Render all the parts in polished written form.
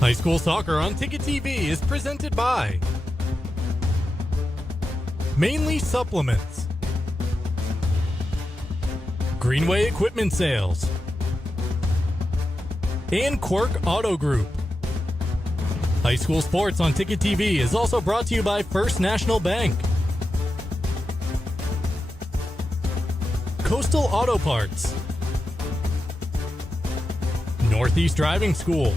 High school soccer on Ticket TV is presented by Mainly Supplements, Greenway Equipment Sales, and Quirk Auto Group. High school sports on Ticket TV is also brought to you by First National Bank, Coastal Auto Parts, Northeast Driving School,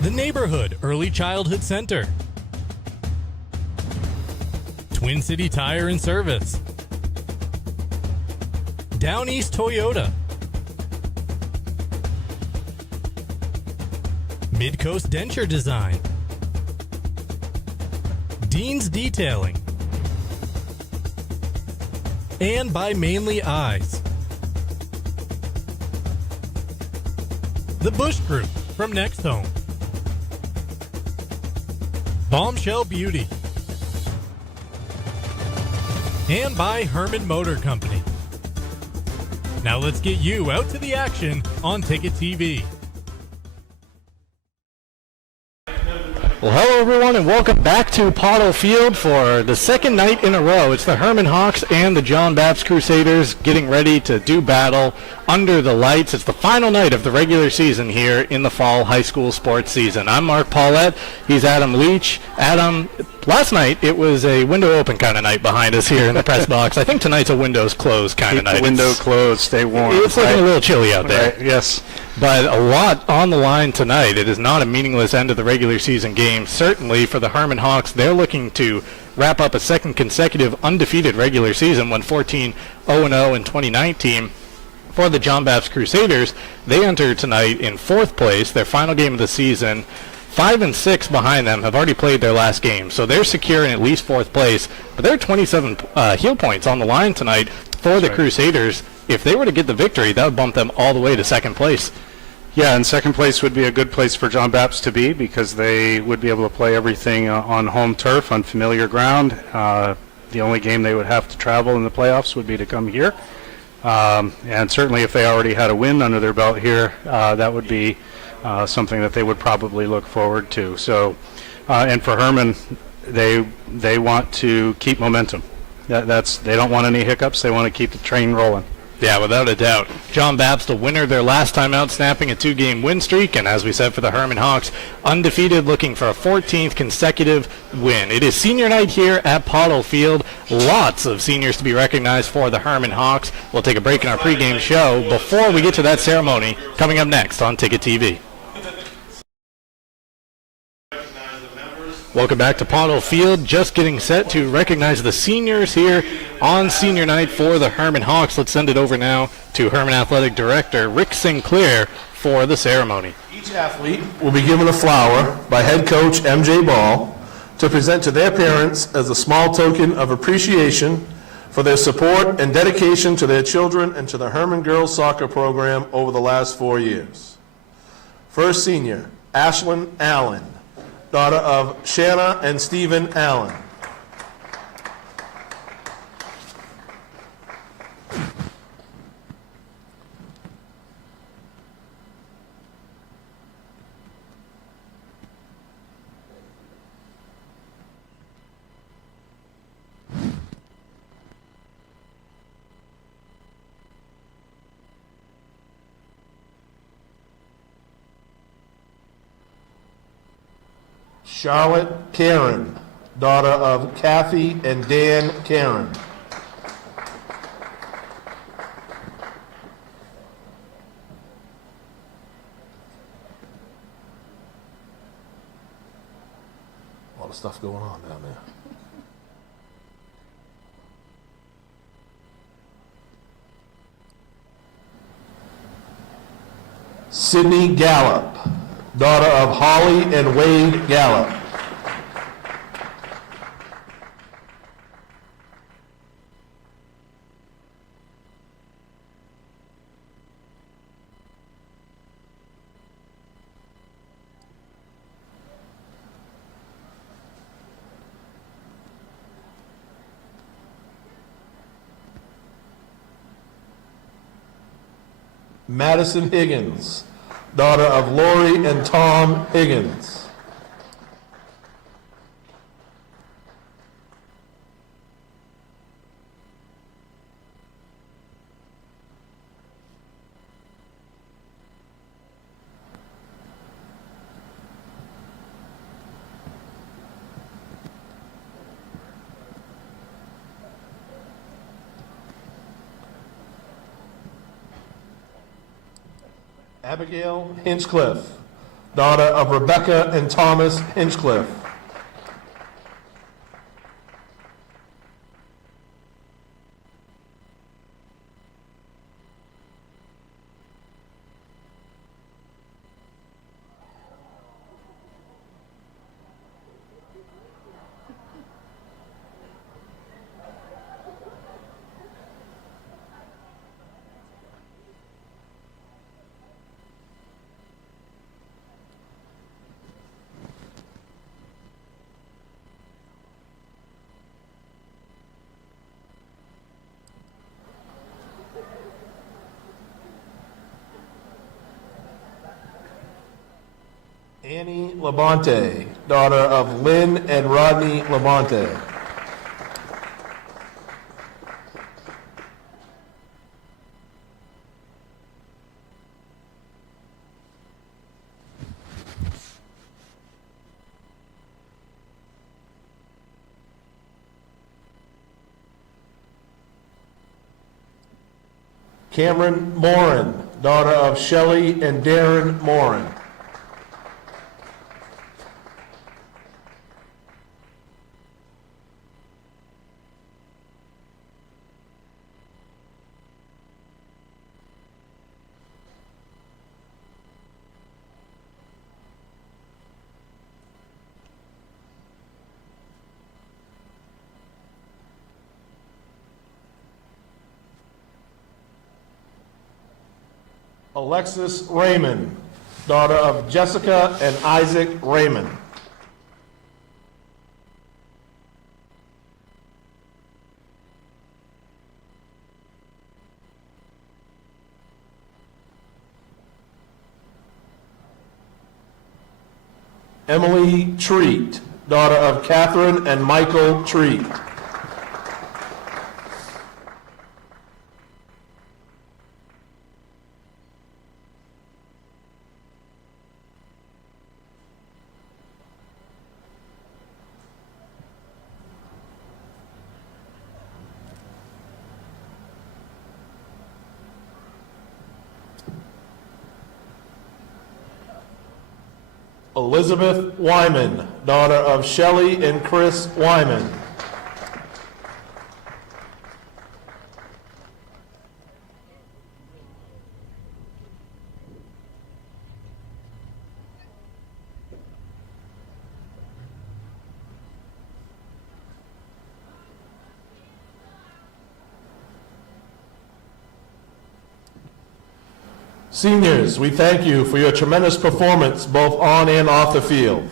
The Neighborhood Early Childhood Center, Twin City Tire and Service, Down East Toyota, Midcoast Denture Design, Dean's Detailing, and by Mainly Eyes. The Bush Group from Next Home, Bombshell Beauty, and by Hermon Motor Company. Now let's get you out to the action on Ticket TV. Well, hello everyone, and welcome back to Pottle Field for the second night in a row. It's the Hermon Hawks and the John Bapst Crusaders getting ready to do battle under the lights. It's the final night of the regular season here in the fall high school sports season. I'm Mark Paulette. He's Adam Leach. Adam, last night it was a window open kind of night behind us here in the press box. I think tonight's a windows closed kind of night. Keep the window closed, stay warm. It's looking a little chilly out there. Right, yes. But a lot on the line tonight. It is not a meaningless end of the regular season game. Certainly for the Hermon Hawks, they're looking to wrap up a second consecutive undefeated regular season, won 14-0-0 in 2019. For the John Bapst Crusaders, they enter tonight in fourth place, their final game of the season. 5 and 6 behind them have already played their last game, so they're secure in at least fourth place. But there are 27 heel points on the line tonight for the Crusaders. If they were to get the victory, that would bump them all the way to second place. Yeah, and second place would be a good place for John Bapst to be because they would be able to play everything on home turf, on familiar ground. The only game they would have to travel in the playoffs would be to come here. And certainly if they already had a win under their belt here, that would be something that they would probably look forward to. So, and for Hermon, they want to keep momentum. They don't want any hiccups. They want to keep the train rolling. Yeah, without a doubt. John Bapst, a winner their last time out, snapping a 2-game win streak, and as we said for the Hermon Hawks, undefeated, looking for a 14th consecutive win. It is senior night here at Pottle Field. Lots of seniors to be recognized for the Hermon Hawks. We'll take a break in our pregame show before we get to that ceremony coming up next on Ticket TV. Welcome back to Pottle Field. Just getting set to recognize the seniors here on senior night for the Hermon Hawks. Let's send it over now to Hermon Athletic Director Rick Sinclair for the ceremony. Each athlete will be given a flower by head coach MJ Ball to present to their parents as a small token of appreciation for their support and dedication to their children and to the Hermon girls soccer program over the last 4 years. First senior, Ashlyn Allen, daughter of Shanna and Stephen Allen. Charlotte Karen, daughter of Kathy and Dan Karen. A lot of stuff going on down there. Sydney Gallup, daughter of Holly and Wade Gallup. Madison Higgins, daughter of Lori and Tom Higgins. Abigail Hinchcliffe, daughter of Rebecca and Thomas Hinchcliffe. Annie Labonte, daughter of Lynn and Rodney Labonte. Cameron Morin, daughter of Shelley and Darren Morin. Alexis Raymond, daughter of Jessica and Isaac Raymond. Emily Treat, daughter of Catherine and Michael Treat. Elizabeth Wyman, daughter of Shelley and Chris Wyman. Seniors, we thank you for your tremendous performance both on and off the field.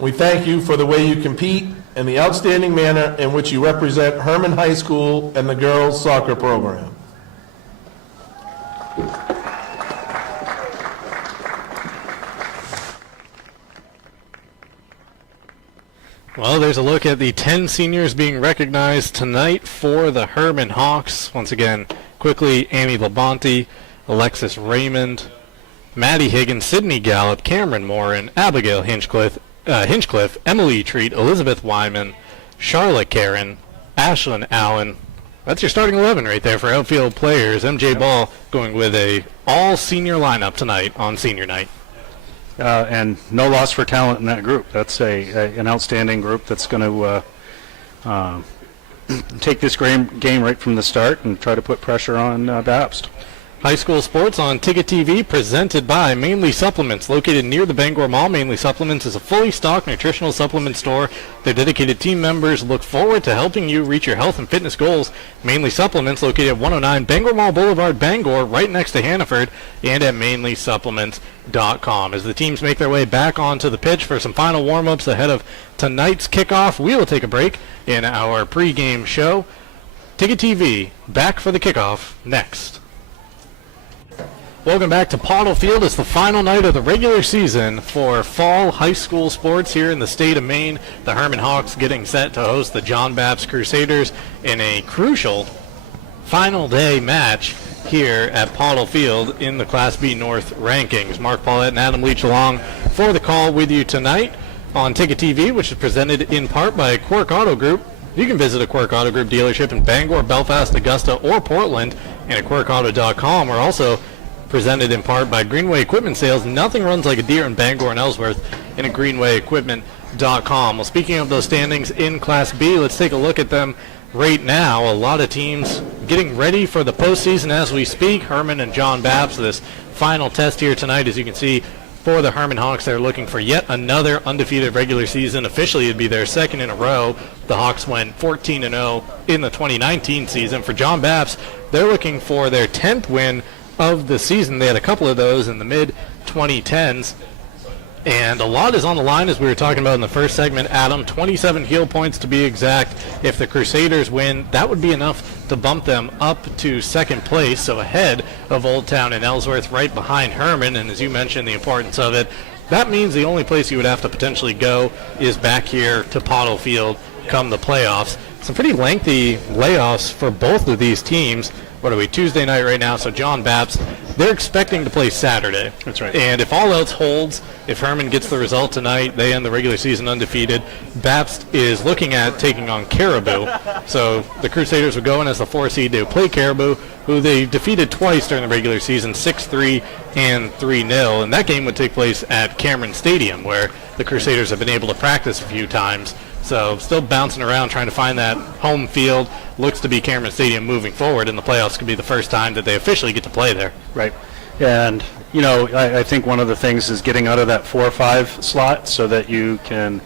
We thank you for the way you compete and the outstanding manner in which you represent Hermon High School and the girls' soccer program. Well, there's a look at the 10 seniors being recognized tonight for the Hermon Hawks. Once again, quickly, Annie Labonte, Alexis Raymond, Maddie Higgins, Sydney Gallup, Cameron Morin, Abigail Hinchcliffe, Emily Treat, Elizabeth Wyman, Charlotte Karen, Ashlyn Allen. That's your starting 11 right there for outfield players. MJ Ball going with a all-senior lineup tonight on senior night. And no loss for talent in that group. That's an outstanding group that's going to take this game right from the start and try to put pressure on Bapst. High school sports on Ticket TV, presented by Mainly Supplements. Located near the Bangor Mall, Mainly Supplements is a fully stocked nutritional supplement store. Their dedicated team members look forward to helping you reach your health and fitness goals. Mainly Supplements, located at 109 Bangor Mall Boulevard, Bangor, right next to Hannaford, and at mainlysupplements.com. As the teams make their way back onto the pitch for some final warm-ups ahead of tonight's kickoff, we will take a break in our pregame show. Ticket TV, back for the kickoff next. Welcome back to Pottle Field. It's the final night of the regular season for fall high school sports here in the state of Maine. The Hermon Hawks getting set to host the John Bapst Crusaders in a crucial final day match here at Pottle Field in the Class B North rankings. Mark Paulette and Adam Leach along for the call with you tonight on Ticket TV, which is presented in part by Quirk Auto Group. You can visit a Quirk Auto Group dealership in Bangor, Belfast, Augusta, or Portland, and at quirkauto.com. We're also presented in part by Greenway Equipment Sales. Nothing runs like a deer in Bangor and Ellsworth, and at greenwayequipment.com. Well, speaking of those standings in Class B, let's take a look at them right now. A lot of teams getting ready for the postseason as we speak. Hermon and John Bapst, this final test here tonight, as you can see, for the Hermon Hawks. They're looking for yet another undefeated regular season. Officially, it'd be their second in a row. The Hawks went 14-0 in the 2019 season. For John Bapst, they're looking for their 10th win of the season. They had a couple of those in the mid-2010s. And a lot is on the line, as we were talking about in the first segment, Adam. 27 heel points to be exact. If the Crusaders win, that would be enough to bump them up to second place, so ahead of Old Town and Ellsworth, right behind Hermon. And as you mentioned, the importance of it, that means the only place you would have to potentially go is back here to Pottle Field come the playoffs. Some pretty lengthy layoffs for both of these teams. What are we, Tuesday night right now? So John Bapst, they're expecting to play Saturday. That's right. And if all else holds, if Hermon gets the result tonight, they end the regular season undefeated. Bapst is looking at taking on Caribou. So the Crusaders would go in as the 4 seed. They would play Caribou, who they defeated twice during the regular season, 6-3 and 3-0. And that game would take place at Cameron Stadium, where the Crusaders have been able to practice a few times. So still bouncing around trying to find that home field. Looks to be Cameron Stadium moving forward, and the playoffs could be the first time that they officially get to play there. Right. And, you know, I think one of the things is getting out of that 4 or 5 slot so that you can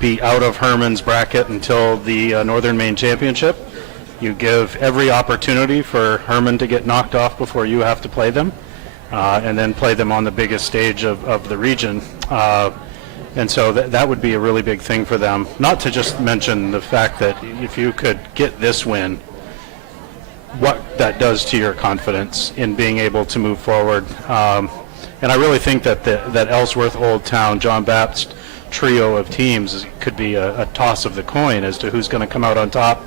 be out of Hermon's bracket until the Northern Maine Championship. You give every opportunity for Hermon to get knocked off before you have to play them, and then play them on the biggest stage of the region. And so that would be a really big thing for them. Not to just mention the fact that if you could get this win, what that does to your confidence in being able to move forward. And I really think that that Ellsworth, Old Town, John Bapst trio of teams could be a toss of the coin as to who's going to come out on top.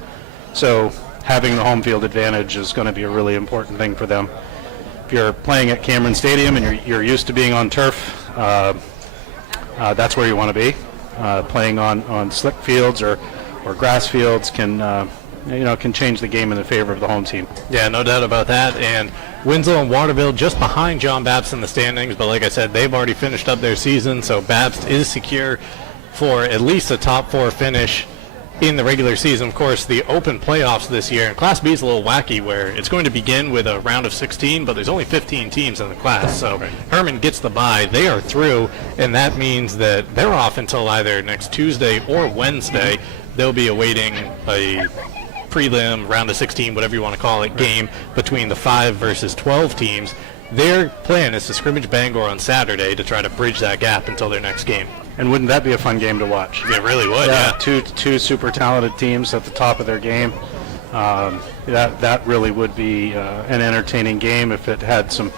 So having the home field advantage is going to be a really important thing for them. If you're playing at Cameron Stadium and you're used to being on turf, that's where you want to be. Playing on slick fields or grass fields can change the game in the favor of the home team. Yeah, no doubt about that. And Winslow and Waterville just behind John Bapst in the standings, but like I said, they've already finished up their season, so Bapst is secure for at least a top 4 finish in the regular season. Of course, the open playoffs this year, and Class B is a little wacky, where it's going to begin with a round of 16, but there's only 15 teams in the class, so Hermon gets the bye. They are through, and that means that they're off until either next Tuesday or Wednesday. They'll be awaiting a prelim, round of 16, whatever you want to call it, game between the 5 versus 12 teams. Their plan is to scrimmage Bangor on Saturday to try to bridge that gap until their next game. And wouldn't that be a fun game to watch? It really would, yeah. Two super talented teams at the top of their game. That really would be an entertaining game if it had some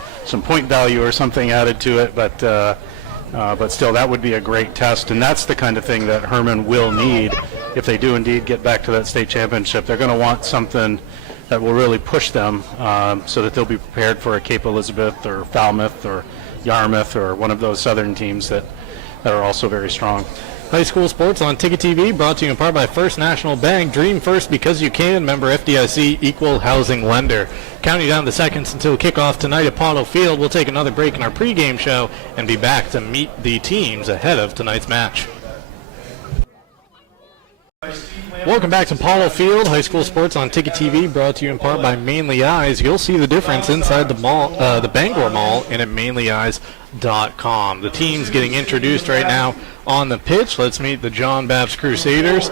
point value or something added to it. But still, that would be a great test. And that's the kind of thing that Hermon will need if they do indeed get back to that state championship. They're going to want something that will really push them so that they'll be prepared for a Cape Elizabeth or Falmouth or Yarmouth or one of those southern teams that are also very strong. High school sports on Ticket TV, brought to you in part by First National Bank. Dream first because you can. Member FDIC, equal housing lender. Counting down the seconds until kickoff tonight at Pottle Field. We'll take another break in our pregame show and be back to meet the teams ahead of tonight's match. Welcome back to Pottle Field. High school sports on Ticket TV, brought to you in part by Mainly Eyes. You'll see the difference inside the mall, the Bangor Mall, and at mainlyeyes.com. The teams getting introduced right now on the pitch. Let's meet the John Bapst Crusaders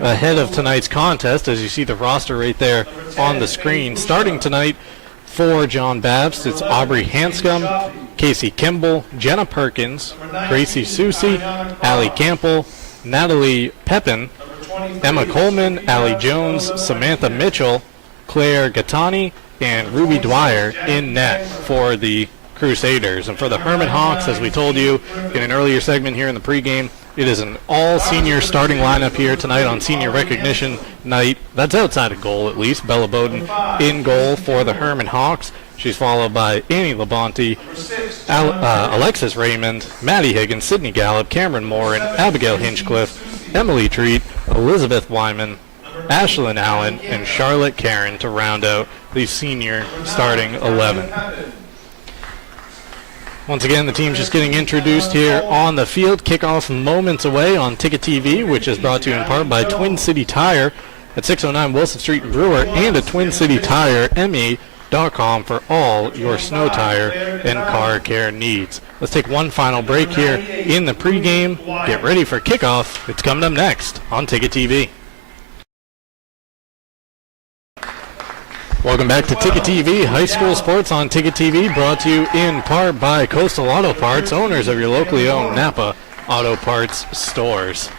ahead of tonight's contest. As you see the roster right there on the screen. Starting tonight for John Bapst, it's Aubrey Hanscom, Casey Kimball, Jenna Perkins, Gracie Susie, Allie Campbell, Natalie Pepin, Emma Coleman, Allie Jones, Samantha Mitchell, Claire Gattani, and Ruby Dwyer in net for the Crusaders. And for the Hermon Hawks, as we told you in an earlier segment here in the pregame, it is an all-senior starting lineup here tonight on senior recognition night. That's outside of goal, at least. Bella Bowden in goal for the Hermon Hawks. She's followed by Annie Labonte, Alexis Raymond, Maddie Higgins, Sydney Gallup, Cameron Morin, Abigail Hinchcliffe, Emily Treat, Elizabeth Wyman, Ashlyn Allen, and Charlotte Karen to round out the senior starting 11. Once again, the team's just getting introduced here on the field. Kickoff moments away on Ticket TV, which is brought to you in part by Twin City Tire at 609 Wilson Street in Brewer, and at Twin City Tire, ME.com for all your snow tire and car care needs. Let's take one final break here in the pregame. Get ready for kickoff. It's coming up next on Ticket TV. Welcome back to Ticket TV, high school sports on Ticket TV, brought to you in part by Coastal Auto Parts, owners of your locally owned Napa Auto Parts stores.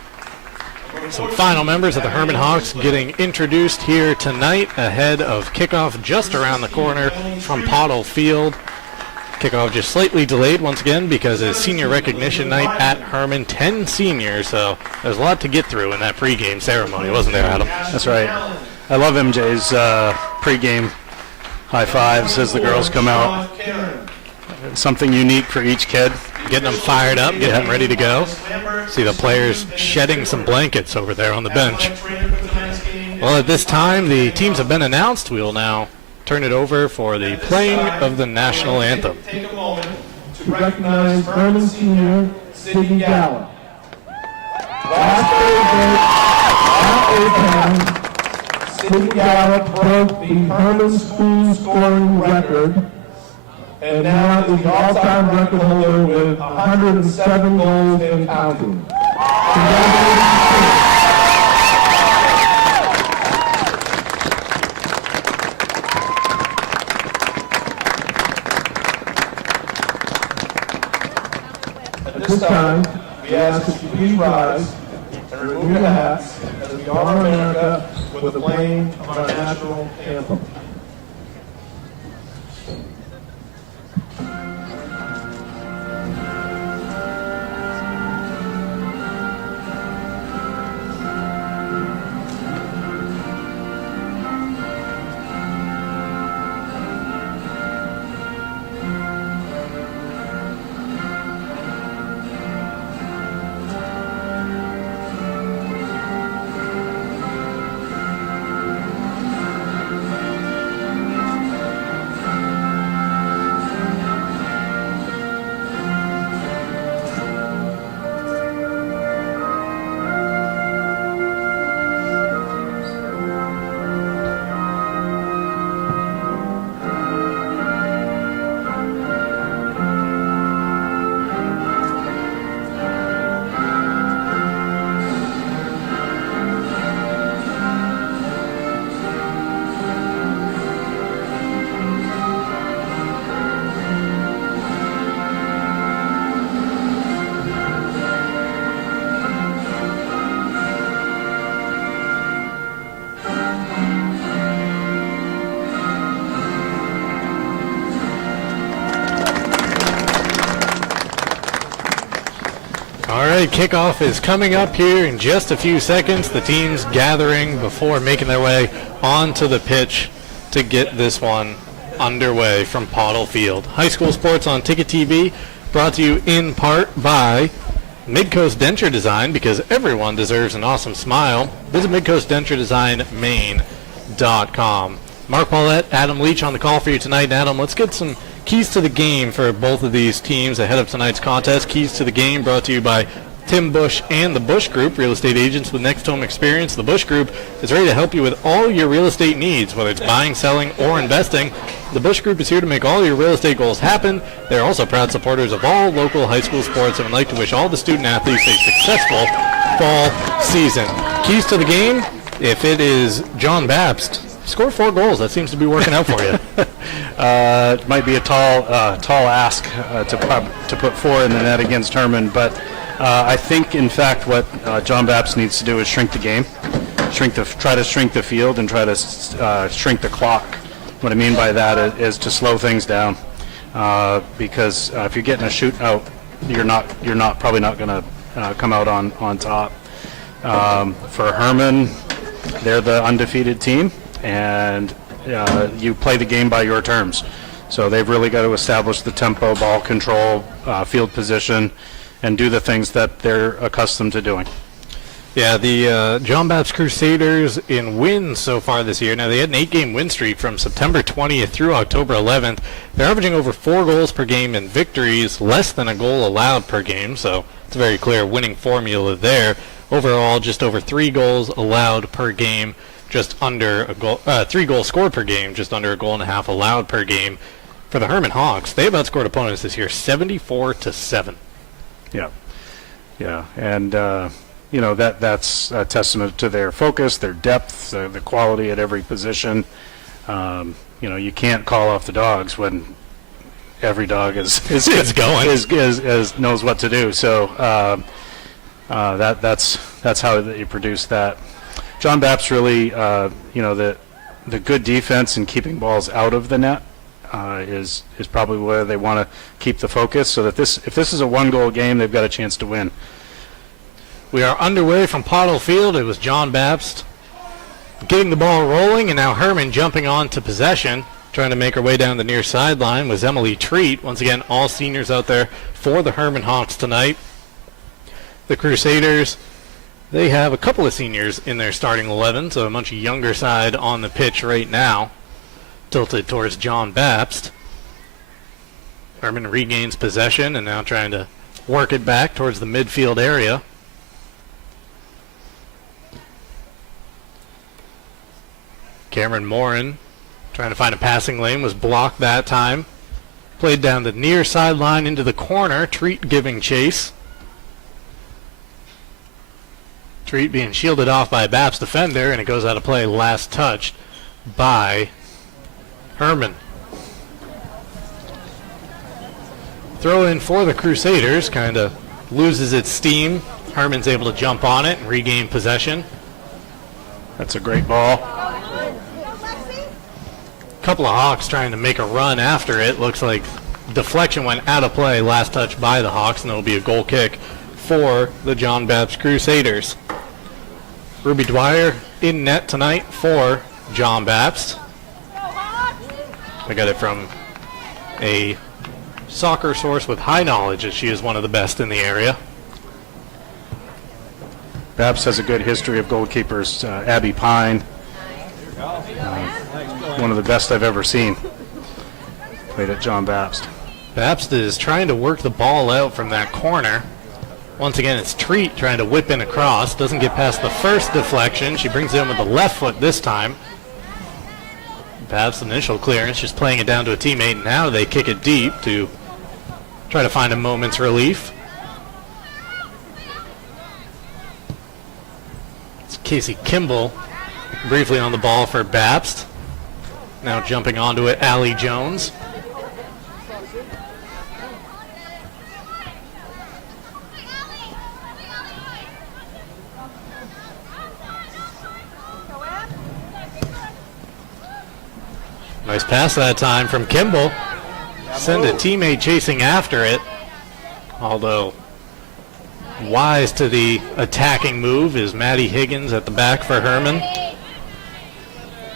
Some final members of the Hermon Hawks getting introduced here tonight ahead of kickoff just around the corner from Pottle Field. Kickoff just slightly delayed once again because it's senior recognition night at Hermon. 10 seniors, so there's a lot to get through in that pregame ceremony, wasn't there, Adam? That's right. I love MJ's pregame high fives as the girls come out. Something unique for each kid. Getting them fired up, getting them ready to go. See the players shedding some blankets over there on the bench. Well, at this time, the teams have been announced. We will now turn it over for the playing of the national anthem. Take a moment to recognize Hermon Senior Siggy Gallup. Last Thursday, Siggy Gallup broke the Hermon school scoring record and now is the all-time record holder with 107 goals and counting. Congratulations. At this time, we ask that you please rise and remove your hats as we honor America with the playing of our national anthem. Kickoff is coming up here in just a few seconds. The teams gathering before making their way onto the pitch to get this one underway from Pottle Field. High school sports on Ticket TV, brought to you in part by Midcoast Denture Design, because everyone deserves an awesome smile. Visit MidcoastDentureDesignMaine.com. Mark Paulette, Adam Leach on the call for you tonight. Adam, let's get some keys to the game for both of these teams ahead of tonight's contest. Keys to the game brought to you by Tim Bush and the Bush Group, real estate agents with next home experience. The Bush Group is ready to help you with all your real estate needs, whether it's buying, selling, or investing. The Bush Group is here to make all your real estate goals happen. They're also proud supporters of all local high school sports and would like to wish all the student athletes a successful fall season. Keys to the game, if it is John Bapst, score 4 goals. That seems to be working out for you. It might be a tall ask to put 4 in the net against Hermon, but I think, in fact, what John Bapst needs to do is shrink the game, try to shrink the field, and try to shrink the clock What I mean by that is to slow things down, because if you're getting a shootout, you're probably not going to come out on top. For Hermon, they're the undefeated team, and you play the game by your terms. So they've really got to establish the tempo, ball control, field position, and do the things that they're accustomed to doing. Yeah, the John Bapst Crusaders in wins so far this year. Now, they had an 8-game win streak from September 20th through October 11th. They're averaging over 4 goals per game in victories, less than a goal allowed per game, so it's a very clear winning formula there. Overall, just over 3 goals allowed per game, just under a goal, 3 goals scored per game, just under a goal and a half allowed per game. For the Hermon Hawks, they've outscored opponents this year 74-7. Yeah, and that's a testament to their focus, their depth, the quality at every position. You can't call off the dogs when every dog is going, knows what to do. So that's how you produce that. John Bapst really, the good defense and keeping balls out of the net is probably where they want to keep the focus, so that if this is a 1-goal game, they've got a chance to win. We are underway from Pottle Field. It was John Bapst getting the ball rolling, and now Hermon jumping on to possession. Trying to make her way down the near sideline was Emily Treat. Once again, all seniors out there for the Hermon Hawks tonight. The Crusaders, they have a couple of seniors in their starting 11, so a much younger side on the pitch right now, tilted towards John Bapst. Hermon regains possession and now trying to work it back towards the midfield area. Cameron Morin trying to find a passing lane, was blocked that time. Played down the near sideline into the corner. Treat giving chase. Treat being shielded off by a Bapst defender, and it goes out of play, last touched by Hermon. Throw in for the Crusaders, kind of loses its steam. Hermon's able to jump on it and regain possession. That's a great ball. Couple of Hawks trying to make a run after it. Looks like deflection went out of play, last touch by the Hawks, and it'll be a goal kick for the John Bapst Crusaders. Ruby Dwyer in net tonight for John Bapst. I got it from a soccer source with high knowledge that she is one of the best in the area. Bapst has a good history of goalkeepers. Abby Pine, one of the best I've ever seen, played at John Bapst. Bapst is trying to work the ball out from that corner. Once again, it's Treat trying to whip in across. Doesn't get past the first deflection. She brings it in with the left foot this time. Bapst's initial clearance, just playing it down to a teammate. Now they kick it deep to try to find a moment's relief. It's Casey Kimball briefly on the ball for Bapst. Now jumping onto it, Allie Jones. Nice pass that time from Kimball. Send a teammate chasing after it. Although wise to the attacking move is Maddie Higgins at the back for Hermon.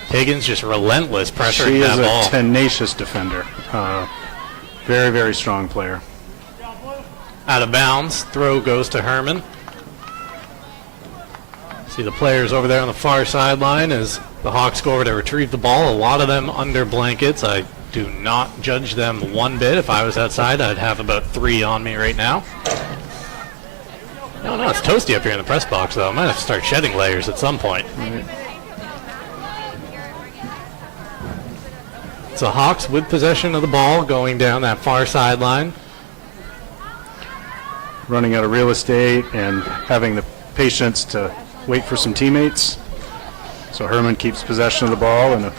Higgins just relentless pressuring that ball. She is a tenacious defender. Very, very strong player. Out of bounds. Throw goes to Hermon. See the players over there on the far sideline as the Hawks go over to retrieve the ball. A lot of them under blankets. I do not judge them one bit. If I was outside, I'd have about 3 on me right now. No, it's toasty up here in the press box, though. I might have to start shedding layers at some point. So Hawks with possession of the ball going down that far sideline. Running out of real estate and having the patience to wait for some teammates. So Hermon keeps possession of the ball. And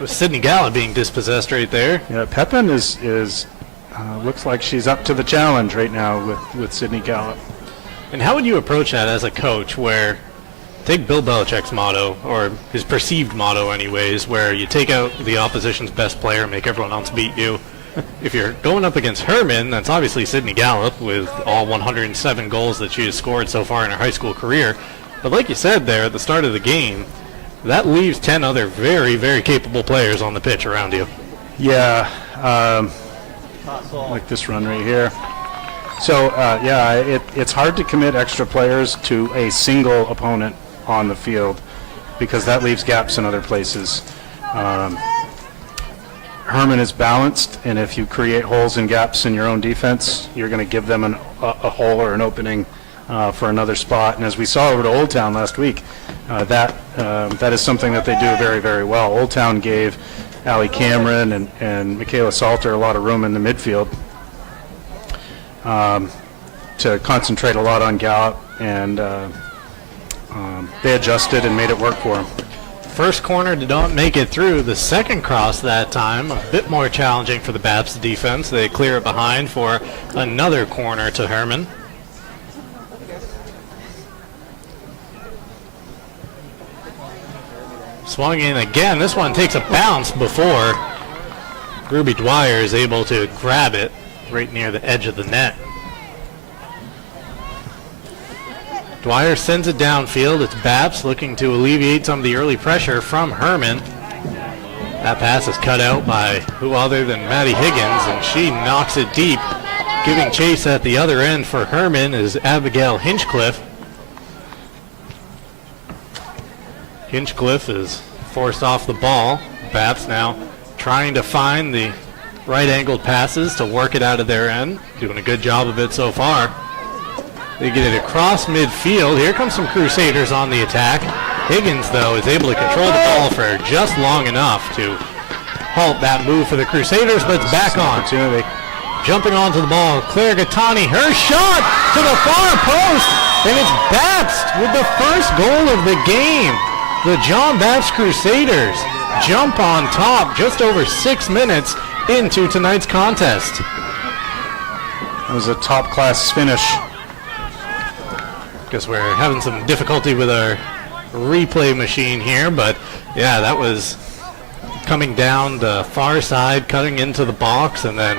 with Sydney Gallup being dispossessed right there. yeah, Pepin is looks like she's up to the challenge right now with Sydney Gallup. And how would you approach that as a coach where take Bill Belichick's motto, or his perceived motto anyways, where you take out the opposition's best player, make everyone else beat you. If you're going up against Hermon, that's obviously Sydney Gallup with all 107 goals that she has scored so far in her high school career. But like you said there at the start of the game, that leaves 10 other very, very capable players on the pitch around you. Yeah, like this run right here. So, it's hard to commit extra players to a single opponent on the field because that leaves gaps in other places. Hermon is balanced, and if you create holes and gaps in your own defense, you're going to give them a hole or an opening for another spot. And as we saw over to Old Town last week, that is something that they do very, very well. Old Town gave Allie Cameron and Michaela Salter a lot of room in the midfield to concentrate a lot on Gallup, and they adjusted and made it work for them. First corner did not make it through. The second cross that time, a bit more challenging for the Bapst defense. They clear it behind for another corner to Hermon. Swung in again. This one takes a bounce before Ruby Dwyer is able to grab it right near the edge of the net. Dwyer sends it downfield. It's Bapst looking to alleviate some of the early pressure from Hermon. That pass is cut out by who other than Maddie Higgins, and she knocks it deep. Giving chase at the other end for Hermon is Abigail Hinchcliffe. Hinchcliffe is forced off the ball. Bapst now trying to find the right-angled passes to work it out of their end. Doing a good job of it so far. They get it across midfield. Here comes some Crusaders on the attack. Higgins, though, is able to control the ball for just long enough to halt that move for the Crusaders, but it's back on. Jumping onto the ball, Claire Gattani, her shot to the far post, and it's Bapst with the first goal of the game. The John Bapst Crusaders jump on top just over 6 minutes into tonight's contest. It was a top-class finish. Guess we're having some difficulty with our replay machine here, but yeah, that was coming down the far side, cutting into the box, and then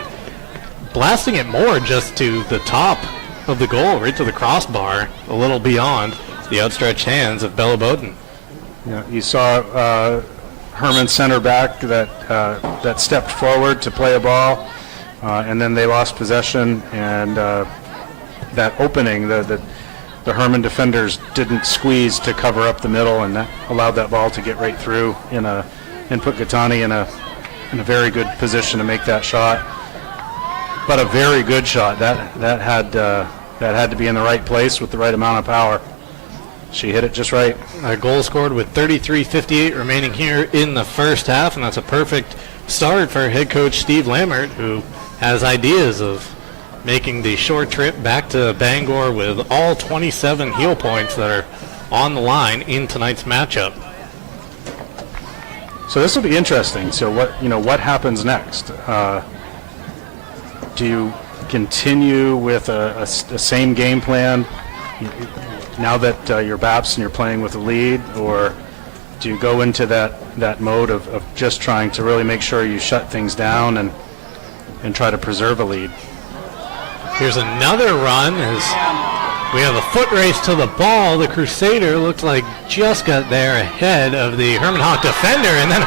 blasting it more just to the top of the goal, right to the crossbar, a little beyond the outstretched hands of Bella Bowden. Yeah, you saw Hermon center back that stepped forward to play a ball, and then they lost possession, and that opening, the Hermon defenders didn't squeeze to cover up the middle, and that allowed that ball to get right through and put Gattani in a very good position to make that shot. But a very good shot. That had to be in the right place with the right amount of power. She hit it just right. A goal scored with 33:58 remaining here in the first half, and that's a perfect start for head coach Steve Lammert, who has ideas of making the short trip back to Bangor with all 27 heel points that are on the line in tonight's matchup. So this will be interesting. So what happens next? Do you continue with a same game plan now that you're Bapst and you're playing with a lead, or do you go into that mode of just trying to really make sure you shut things down and try to preserve a lead? Here's another run as we have a foot race to the ball. The Crusader looks like just got there ahead of the Hermon Hawk defender, and then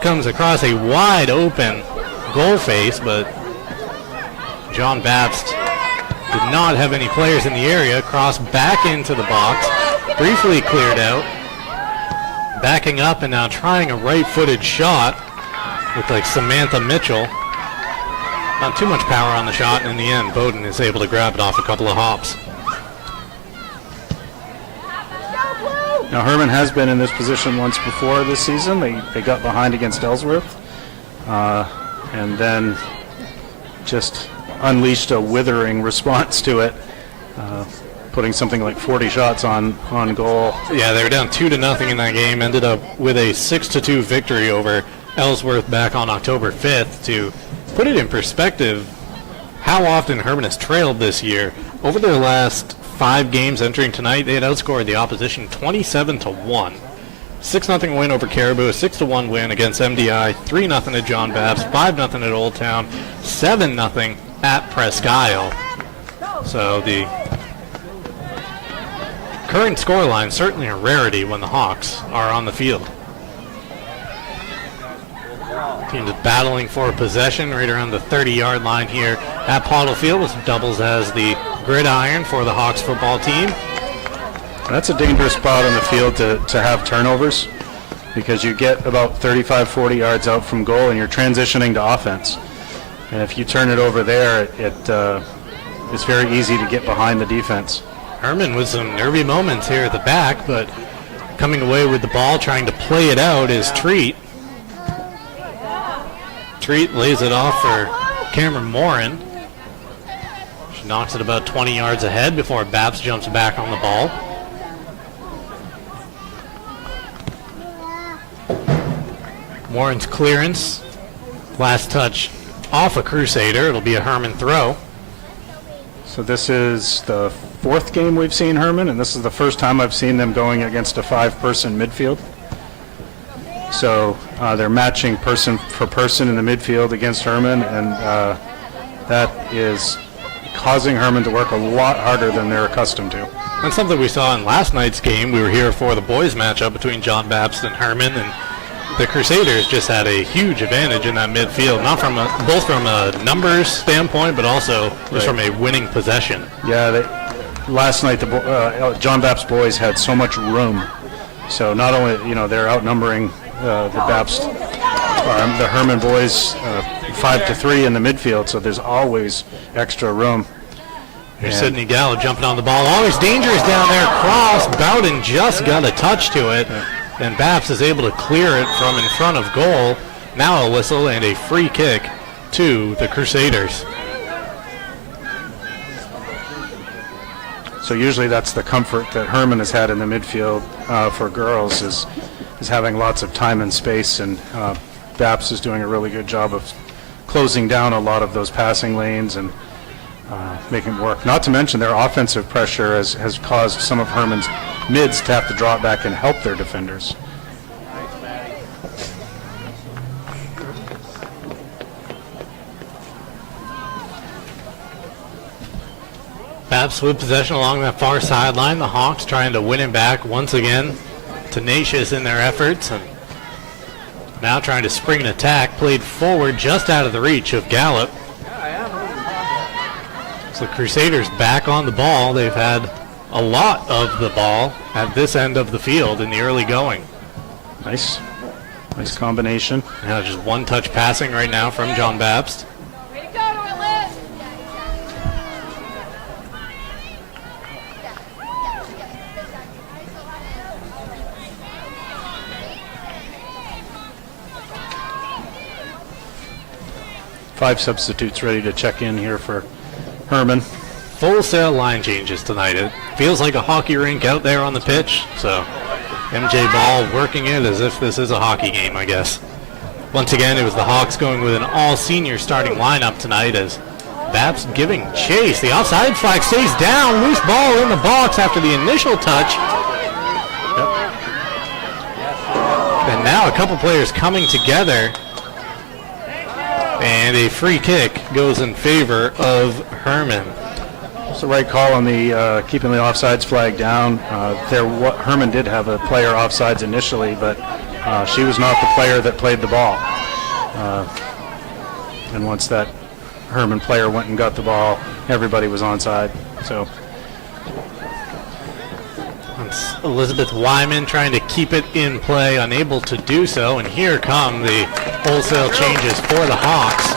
comes across a wide open goal face, but John Bapst did not have any players in the area. Cross back into the box, briefly cleared out, backing up and now trying a right-footed shot. Looked like Samantha Mitchell. Not too much power on the shot, and in the end, Bowden is able to grab it off a couple of hops. Now, Hermon has been in this position once before this season. They got behind against Ellsworth, and then just unleashed a withering response to it, putting something like 40 shots on goal. Yeah, they were down 2-0 in that game, ended up with a 6-2 victory over Ellsworth back on October 5th. To put it in perspective, how often Hermon has trailed this year. Over their last 5 games entering tonight, they had outscored the opposition 27-1. 6-0 win over Caribou, a 6-1 win against MDI, 3-0 at John Bapst, 5-0 at Old Town, 7-0 at Presque Isle. So the current scoreline certainly a rarity when the Hawks are on the field. Team is battling for possession right around the 30-yard line here at Pottle Field, which doubles as the gridiron for the Hawks football team. That's a dangerous spot on the field to have turnovers, because you get about 35, 40 yards out from goal and you're transitioning to offense. And if you turn it over there, it's very easy to get behind the defense. Hermon with some nervy moments here at the back, but coming away with the ball, trying to play it out is Treat. Treat lays it off for Cameron Morin. She knocks it about 20 yards ahead before Bapst jumps back on the ball. Morin's clearance. Last touch off a Crusader. It'll be a Hermon throw. So this is the 4th game we've seen Hermon, and this is the first time I've seen them going against a 5-person midfield. So they're matching person for person in the midfield against Hermon, and that is causing Hermon to work a lot harder than they're accustomed to. That's something we saw in last night's game. We were here for the boys matchup between John Bapst and Hermon, and the Crusaders just had a huge advantage in that midfield, not from both from a numbers standpoint, but also just from a winning possession. Yeah, last night the John Bapst boys had so much room. So not only they're outnumbering the Hermon boys 5-3 in the midfield, so there's always extra room. Here's Sydney Gallo jumping on the ball. Always dangerous down there. Cross. Bowden just got a touch to it. And Bapst is able to clear it from in front of goal. Now a whistle and a free kick to the Crusaders. So usually that's the comfort that Hermon has had in the midfield for girls is having lots of time and space, and Bapst is doing a really good job of closing down a lot of those passing lanes and making it work. Not to mention their offensive pressure has caused some of Hermon's mids to have to drop back and help their defenders. Bapst with possession along that far sideline. The Hawks trying to win it back once again. Tenacious in their efforts, and now trying to spring an attack. Played forward just out of the reach of Gallup. So the Crusaders back on the ball. They've had a lot of the ball at this end of the field in the early going. Nice combination. Now just one touch passing right now from John Bapst. Way to go, Noelle! 5 substitutes ready to check in here for Hermon. Full sail line changes tonight. It feels like a hockey rink out there on the pitch. So MJ Ball working it as if this is a hockey game, I guess. Once again, it was the Hawks going with an all-senior starting lineup tonight as Bapst giving chase. The offside flag stays down. Loose ball in the box after the initial touch. And now a couple players coming together. And a free kick goes in favor of Hermon. It's the right call on the keeping the offsides flag down. Hermon did have a player offsides initially, but she was not the player that played the ball. And once that Hermon player went and got the ball, everybody was onside. So it's Elizabeth Wyman trying to keep it in play, unable to do so. And here come the wholesale changes for the Hawks.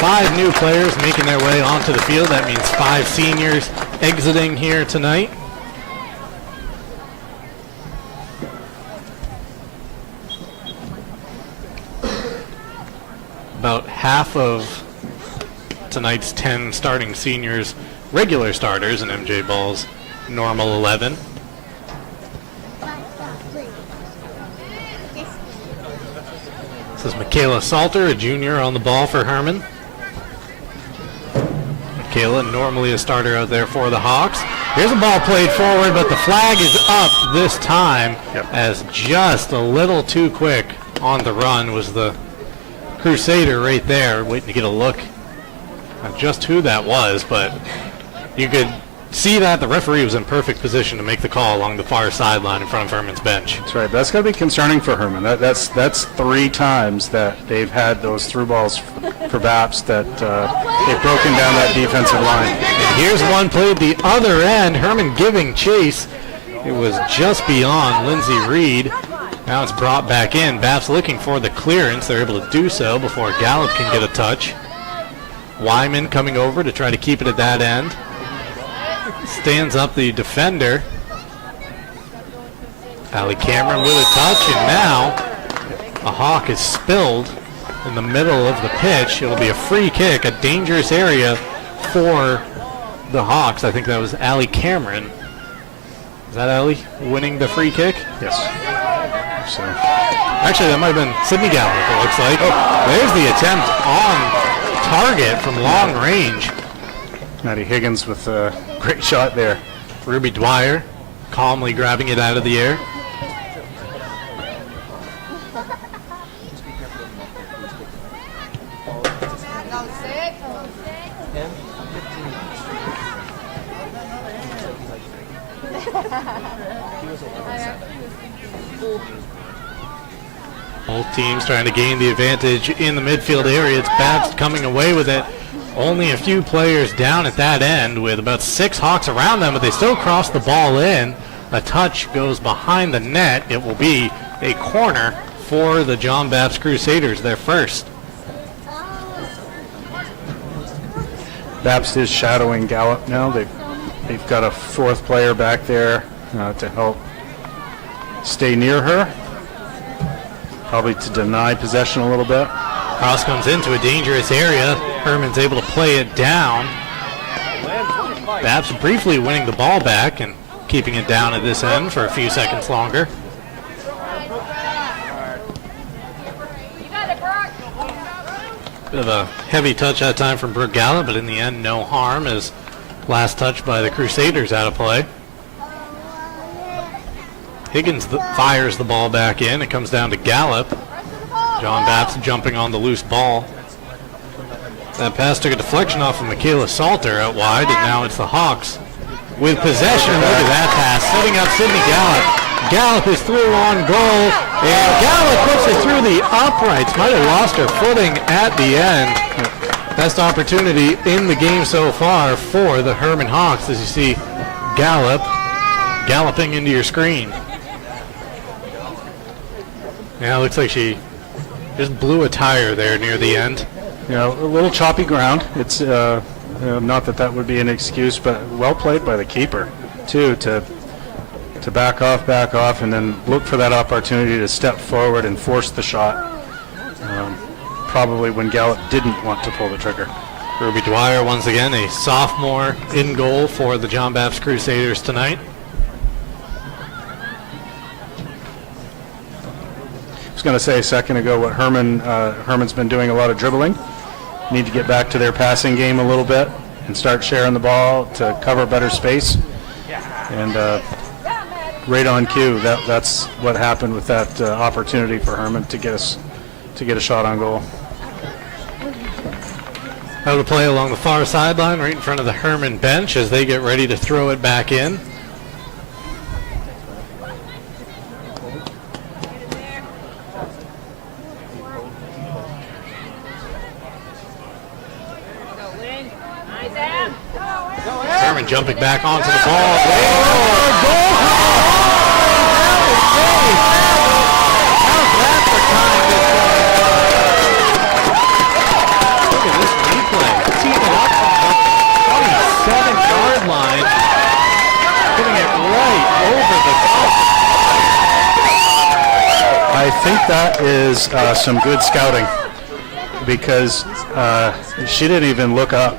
5 new players making their way onto the field. That means 5 seniors exiting here tonight. About half of tonight's 10 starting seniors, regular starters in MJ Ball's normal 11. This is Michaela Salter, a junior, on the ball for Hermon. Kayla, normally a starter out there for the Hawks. Here's a ball played forward, but the flag is up this time as just a little too quick on the run was the Crusader right there, waiting to get a look at just who that was, but you could see that the referee was in perfect position to make the call along the far sideline in front of Hermon's bench. That's right. That's going to be concerning for Hermon. That's 3 times that they've had those through balls for Bapst that they've broken down that defensive line. And here's one played the other end. Hermon giving chase. It was just beyond Lindsey Reed. Now it's brought back in. Bapst looking for the clearance. They're able to do so before Gallup can get a touch. Wyman coming over to try to keep it at that end. Stands up the defender. Allie Cameron with a touch, and now a Hawk is spilled in the middle of the pitch. It'll be a free kick, a dangerous area for the Hawks. I think that was Allie Cameron. Is that Allie winning the free kick? Yes. So actually, that might have been Sydney Gallup, it looks like. There's the attempt on target from long range. Maddie Higgins with a great shot there. Ruby Dwyer calmly grabbing it out of the air. Both teams trying to gain the advantage in the midfield area. It's Bapst coming away with it. Only a few players down at that end with about 6 Hawks around them, but they still cross the ball in. A touch goes behind the net. It will be a corner for the John Bapst Crusaders, their first. Bapst is shadowing Gallup now. They've got a 4th player back there to help stay near her. Probably to deny possession a little bit. Cross comes into a dangerous area. Hermon's able to play it down. Bapst briefly winning the ball back and keeping it down at this end for a few seconds longer. Bit of a heavy touch that time from Brooke Gallup, but in the end, no harm as last touch by the Crusaders out of play. Higgins fires the ball back in. It comes down to Gallup. John Bapst jumping on the loose ball. That pass took a deflection off of Michaela Salter out wide, and now it's the Hawks with possession. Look at that pass, setting up Sydney Gallup. Gallup is through on goal, and Gallup puts it through the uprights. Might have lost her footing at the end. Best opportunity in the game so far for the Hermon Hawks, as you see Gallup galloping into your screen. Yeah, looks like she just blew a tire there near the end. You know, a little choppy ground. It's not that would be an excuse, but well played by the keeper too to back off, and then look for that opportunity to step forward and force the shot. Probably when Gallup didn't want to pull the trigger. Ruby Dwyer once again, a sophomore in goal for the John Bapst Crusaders tonight. I was going to say a second ago what Hermon's been doing a lot of dribbling. Need to get back to their passing game a little bit and start sharing the ball to cover better space. And right on cue, that's what happened with that opportunity for Hermon to get a shot on goal. Out to play along the far sideline right in front of the Hermon bench as they get ready to throw it back in. Hermon jumping back onto the ball. How's that for time this one? Look at this replay. Teeing it up from the 27-yard line. Putting it right over the top. I think that is some good scouting because she didn't even look up.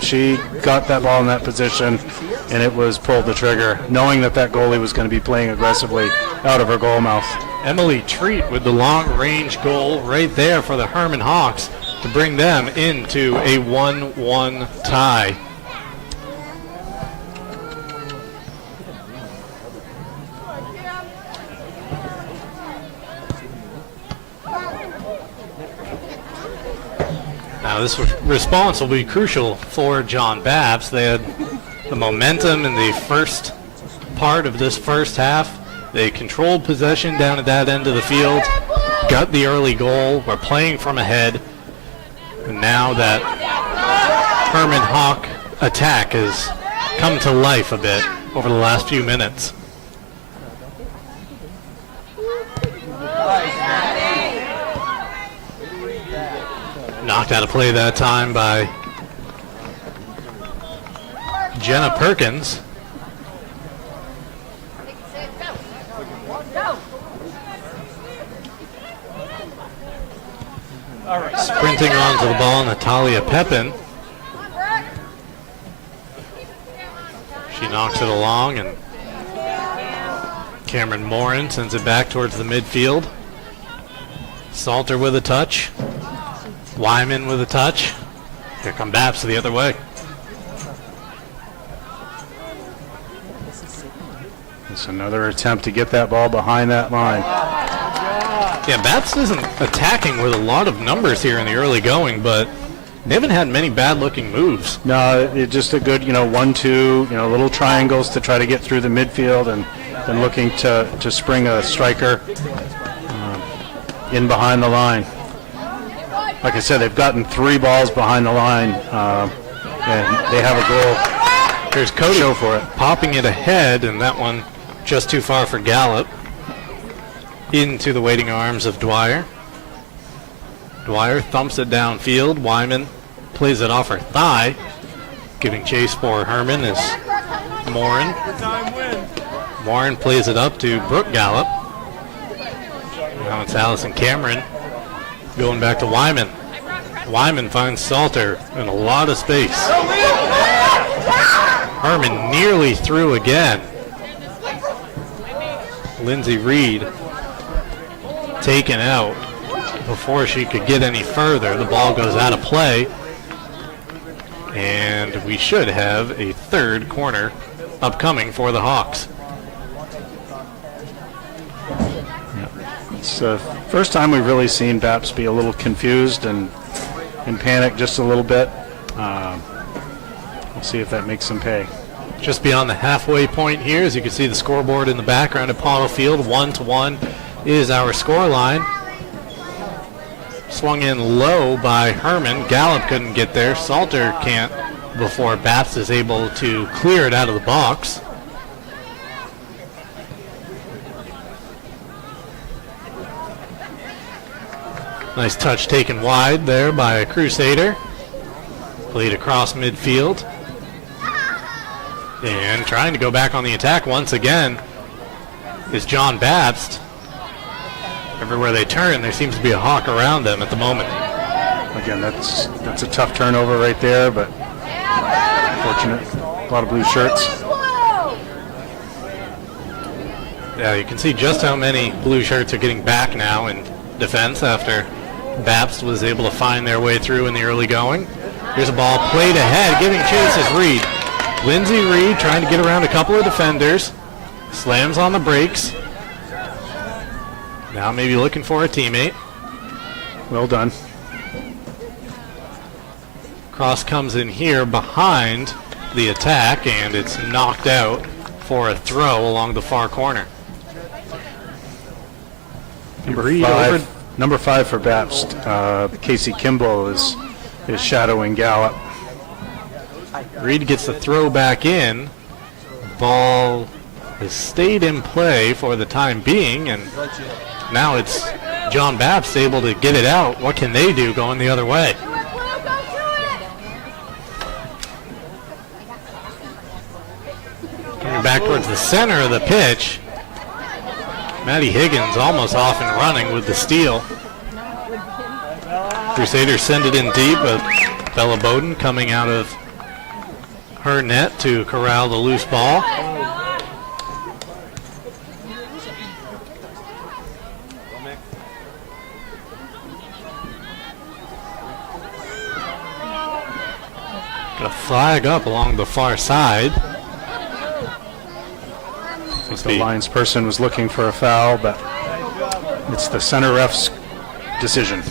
She got that ball in that position, and it was pulled the trigger, knowing that goalie was going to be playing aggressively out of her goal mouth. Emily Treat with the long-range goal right there for the Hermon Hawks. to bring them into a 1-1 tie. Now this response will be crucial for John Bapst. They had the momentum in the first part of this first half. They controlled possession down at that end of the field, got the early goal, were playing from ahead. And now that Hermon Hawk attack has come to life a bit over the last few minutes. Knocked out of play that time by Jenna Perkins. Sprinting onto the ball, Natalia Pepin. She knocks it along, and Cameron Morin sends it back towards the midfield. Salter with a touch. Wyman with a touch. Here come Bapst the other way. It's another attempt to get that ball behind that line. Yeah, Bapst isn't attacking with a lot of numbers here in the early going, but they haven't had many bad-looking moves. No, it's just a good, 1-2, little triangles to try to get through the midfield, and then looking to spring a striker in behind the line. Like I said, they've gotten 3 balls behind the line, and they have a goal. Here's Cody Show for it. Popping it ahead, and that one just too far for Gallup. Into the waiting arms of Dwyer. Dwyer thumps it downfield. Wyman plays it off her thigh. Giving chase for Hermon is Morin. Morin plays it up to Brooke Gallup. Now it's Allison Cameron going back to Wyman. Wyman finds Salter in a lot of space. Hermon nearly through again. Lindsay Reed taken out before she could get any further. The ball goes out of play, and we should have a third corner upcoming for the Hawks. It's the first time we've really seen Bapst be a little confused and in panic just a little bit. We'll see if that makes him pay. Just beyond the halfway point here, as you can see the scoreboard in the background at Palo Field, 1-1 is our score line. Swung in low by Hermon. Gallup couldn't get there. Salter can't before Bapst is able to clear it out of the box. Nice touch taken wide there by a Crusader. Played across midfield. And trying to go back on the attack once again is John Bapst. Everywhere they turn, there seems to be a Hawk around them at the moment. Again, that's a tough turnover right there, but fortunate. A lot of blue shirts. Yeah, you can see just how many blue shirts are getting back now in defense after Bapst was able to find their way through in the early going. Here's a ball played ahead, giving chase is Reed. Lindsay Reed trying to get around a couple of defenders. Slams on the brakes. Now maybe looking for a teammate. Well done. Cross comes in here behind the attack, and it's knocked out for a throw along the far corner. Number 5 for Bapst. Casey Kimball is shadowing Gallup. Reed gets the throw back in. Ball has stayed in play for the time being, and now it's John Bapst able to get it out. What can they do going the other way? Coming back towards the center of the pitch. Maddie Higgins almost off and running with the steal. Crusaders send it in deep with Bella Bowden coming out of her net to corral the loose ball. A flag up along the far side. The Lions person was looking for a foul, but it's the center ref's decision.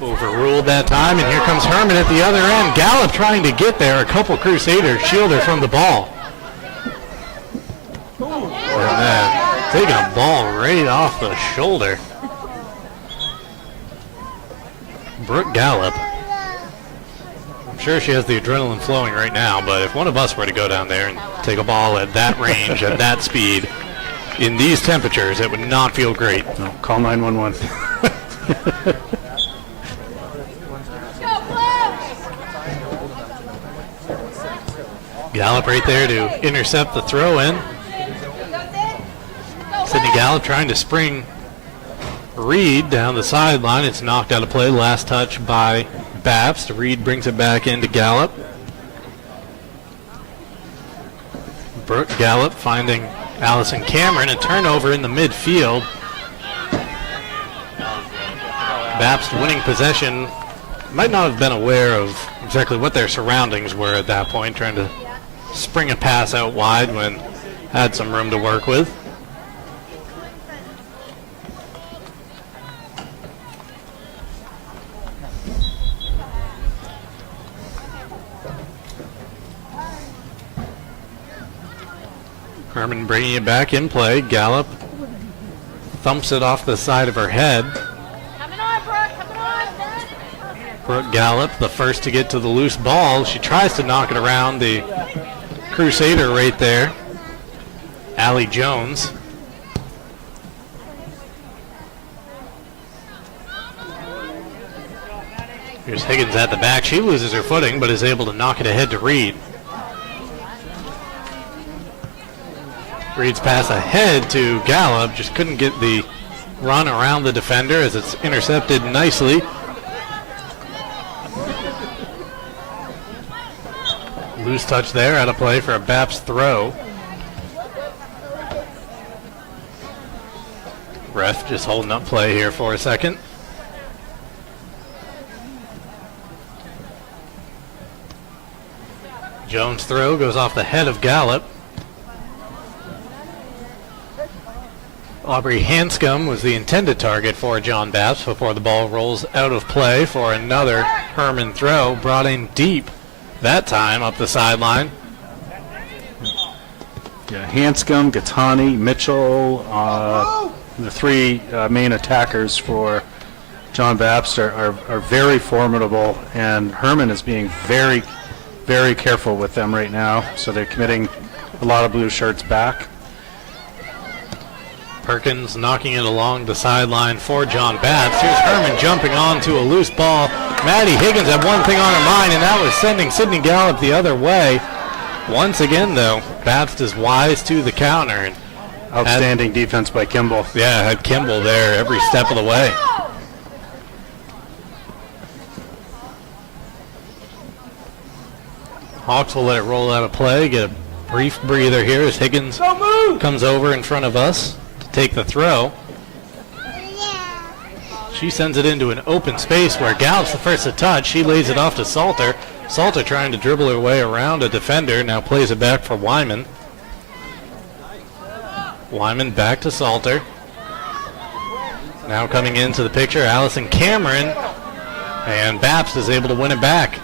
Overruled that time, and here comes Hermon at the other end. Gallup trying to get there. A couple Crusaders shield her from the ball. And then taking a ball right off the shoulder. Brooke Gallup. I'm sure she has the adrenaline flowing right now, but if one of us were to go down there and take a ball at that range, at that speed, in these temperatures, it would not feel great. No, call 911. Gallup right there to intercept the throw in. Sydney Gallup trying to spring Reed down the sideline. It's knocked out of play. Last touch by Bapst. Reed brings it back into Gallup. Brooke Gallup finding Allison Cameron. A turnover in the midfield. Bapst winning possession. Might not have been aware of exactly what their surroundings were at that point, trying to spring a pass out wide when had some room to work with. Hermon bringing it back in play. Gallup thumps it off the side of her head. Coming on, Brooke, coming on. Brooke Gallup, the first to get to the loose ball. She tries to knock it around the Crusader right there. Allie Jones. Here's Higgins at the back. She loses her footing, but is able to knock it ahead to Reed. Reed's pass ahead to Gallup. Just couldn't get the run around the defender as it's intercepted nicely. Loose touch there, out of play for a Bapst throw. Ref just holding up play here for a second. Jones' throw goes off the head of Gallup. Aubrey Hanscom was the intended target for John Bapst before the ball rolls out of play for another Hermon throw, brought in deep that time up the sideline. Yeah, Hanscom, Gattani, Mitchell, the three main attackers for John Bapst are very formidable, and Hermon is being very, very careful with them right now, so they're committing a lot of blue shirts back. Perkins knocking it along the sideline for John Bapst. Here's Hermon jumping on to a loose ball. Maddie Higgins had one thing on her mind, and that was sending Sydney Gallup the other way. Once again, though, Bapst is wise to the counter. And outstanding defense by Kimball. Yeah, had Kimball there every step of the way. Hawks will let it roll out of play. Get a brief breather here as Higgins comes over in front of us to take the throw. She sends it into an open space where Gallup's the first to touch. She lays it off to Salter. Salter trying to dribble her way around a defender. Now plays it back for Wyman. Wyman back to Salter. Now coming into the picture, Allison Cameron. And Bapst is able to win it back.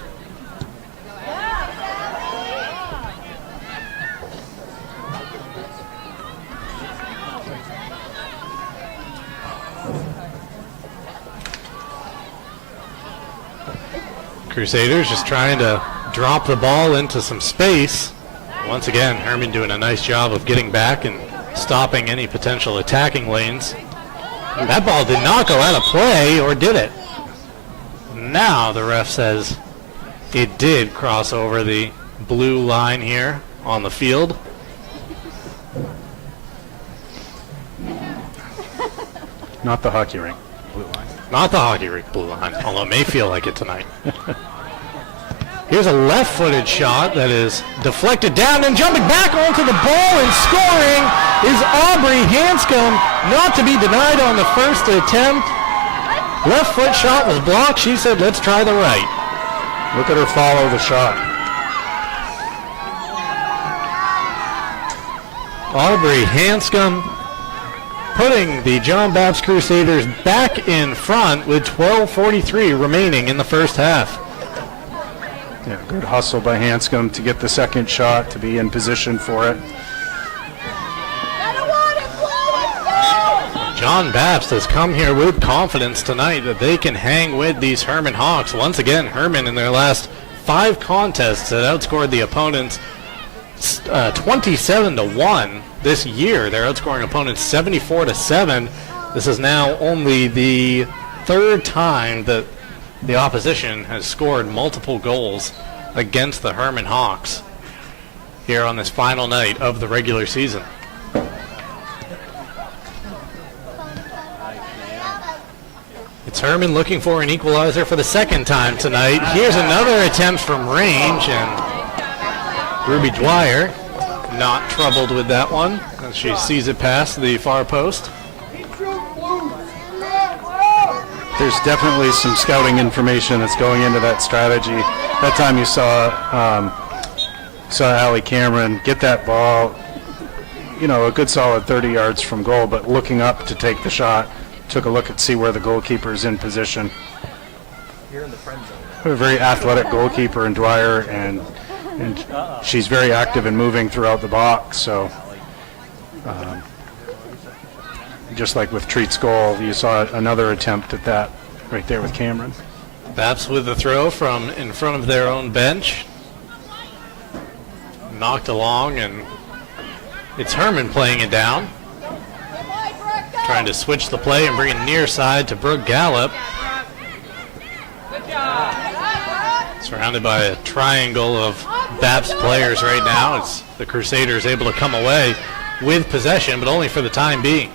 Crusaders just trying to drop the ball into some space. Once again, Hermon doing a nice job of getting back and stopping any potential attacking lanes. That ball did not go out of play, or did it? Now the ref says it did cross over the blue line here on the field. Not the hockey rink blue line. Not the hockey rink blue line, although it may feel like it tonight. Here's a left-footed shot that is deflected down, and jumping back onto the ball and scoring is Aubrey Hanscom, not to be denied on the first attempt. Left foot shot was blocked. She said, let's try the right. Look at her follow the shot. Aubrey Hanscom putting the John Bapst Crusaders back in front with 12:43 remaining in the first half. Yeah, good hustle by Hanscom to get the second shot, to be in position for it. John Bapst has come here with confidence tonight that they can hang with these Hermon Hawks. Once again, Hermon in their last 5 contests had outscored the opponents 27-1 this year. They're outscoring opponents 74-7. This is now only the 3rd time that the opposition has scored multiple goals against the Hermon Hawks here on this final night of the regular season. It's Hermon looking for an equalizer for the 2nd time tonight. Here's another attempt from range, and Ruby Dwyer not troubled with that one as she sees it past the far post. There's definitely some scouting information that's going into that strategy. That time you saw Allie Cameron get that ball, a good solid 30 yards from goal, but looking up to take the shot. Took a look and see where the goalkeeper is in position. You're in the friend zone. A very athletic goalkeeper in Dwyer, and she's very active and moving throughout the box. So, just like with Treat's goal, you saw another attempt at that right there with Cameron. Bapst with the throw from in front of their own bench. Knocked along, and it's Hermon playing it down. Trying to switch the play and bring it near side to Brooke Gallup. Surrounded by a triangle of Bapst players right now. It's the Crusaders able to come away with possession, but only for the time being.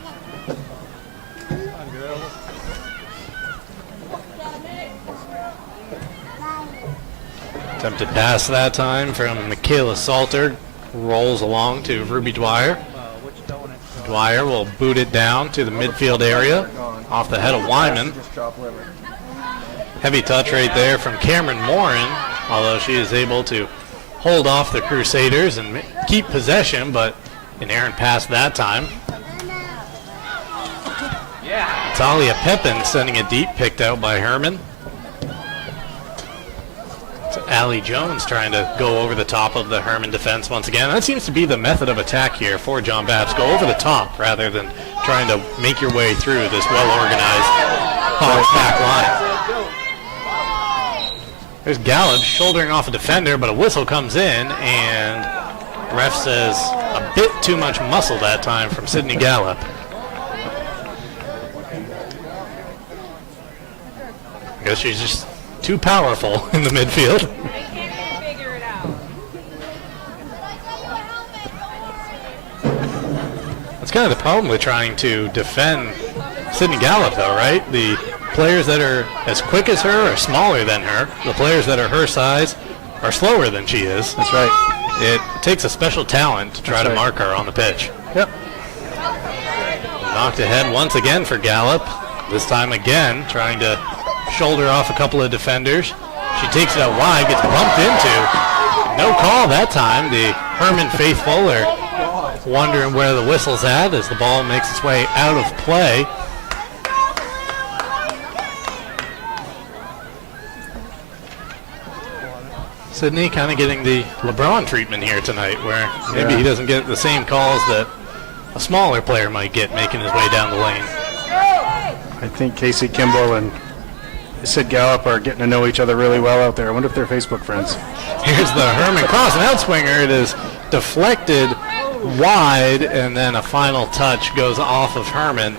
Attempted pass that time from Michaela Salter. Rolls along to Ruby Dwyer. Dwyer will boot it down to the midfield area off the head of Wyman. Heavy touch right there from Cameron Morin, although she is able to hold off the Crusaders and keep possession, but an errant pass that time. Talia Pepin sending it deep, picked out by Hermon. Allie Jones trying to go over the top of the Hermon defense once again. That seems to be the method of attack here for John Bapst. Go over the top rather than trying to make your way through this well-organized Hawks back line. There's Gallup shouldering off a defender, but a whistle comes in, and ref says a bit too much muscle that time from Sydney Gallup. I guess she's just too powerful in the midfield. They can't even figure it out. That's kind of the problem with trying to defend Sydney Gallup, though, right? The players that are as quick as her are smaller than her. The players that are her size are slower than she is. That's right. It takes a special talent to try to mark her on the pitch. Yep. Knocked ahead once again for Gallup. This time again, trying to shoulder off a couple of defenders. She takes it out wide, gets bumped into. No call that time. The Hermon faithful are wondering where the whistle's at as the ball makes its way out of play. Sydney kind of getting the LeBron treatment here tonight, where maybe he doesn't get the same calls that a smaller player might get making his way down the lane. I think Casey Kimball and Sid Gallup are getting to know each other really well out there. I wonder if they're Facebook friends. Here's the Hermon cross, an outswinger. It is deflected wide, and then a final touch goes off of Hermon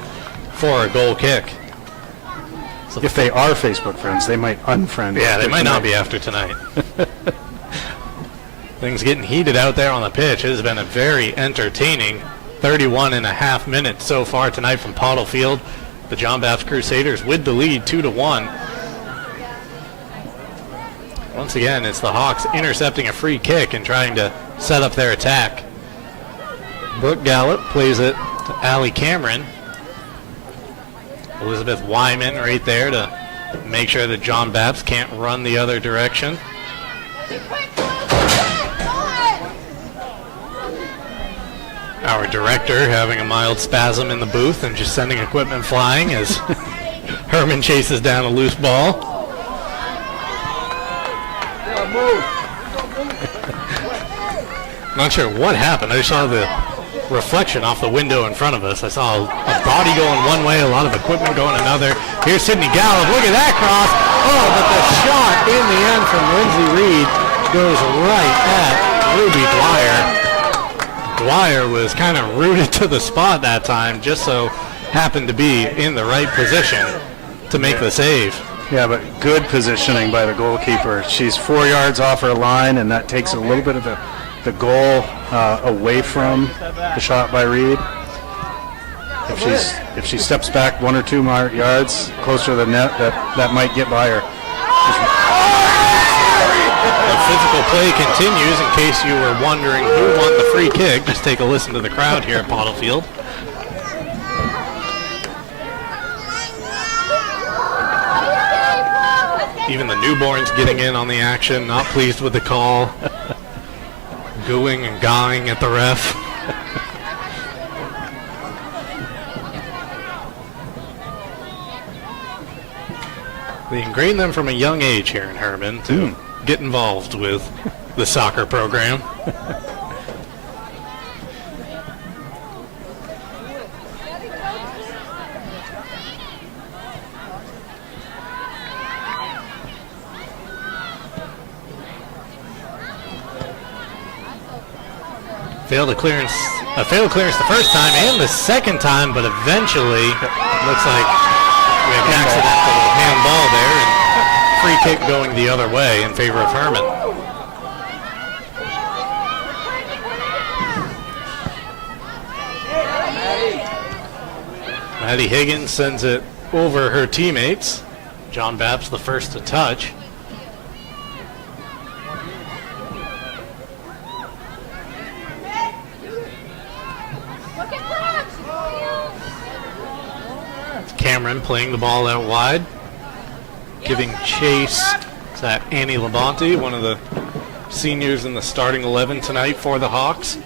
for a goal kick. So if they are Facebook friends, they might unfriend. Yeah, they might not be after tonight. Things getting heated out there on the pitch. It has been a very entertaining 31 and a half minutes so far tonight from Pottle Field. The John Bapst Crusaders with the lead 2-1. Once again, it's the Hawks intercepting a free kick and trying to set up their attack. Brooke Gallup plays it to Allie Cameron. Elizabeth Wyman right there to make sure that John Bapst can't run the other direction. Our director having a mild spasm in the booth and just sending equipment flying as Hermon chases down a loose ball. Not sure what happened. I saw the reflection off the window in front of us. I saw a body going one way, a lot of equipment going another. Here's Sydney Gallup. Look at that cross. Oh, but the shot in the end from Lindsay Reed goes right at Ruby Dwyer. Dwyer was kind of rooted to the spot that time, just so happened to be in the right position to make the save. Yeah, but good positioning by the goalkeeper. She's 4 yards off her line, and that takes a little bit of the goal away from the shot by Reed. If she steps back 1 or 2 yards closer to the net, that might get by her. The physical play continues. In case you were wondering who won the free kick, just take a listen to the crowd here at Pottlefield. Even the newborns getting in on the action, not pleased with the call. Gooing and gawing at the ref. They ingrain them from a young age here in Hermon to get involved with the soccer program. A failed clearance the first time and the second time, but eventually looks like we have an accidental handball there and free kick going the other way in favor of Hermon. Maddie Higgins sends it over her teammates. John Bapst the first to touch. Cameron playing the ball out wide, giving chase to that Annie Labonte, one of the seniors in the starting 11 tonight for the Hawks.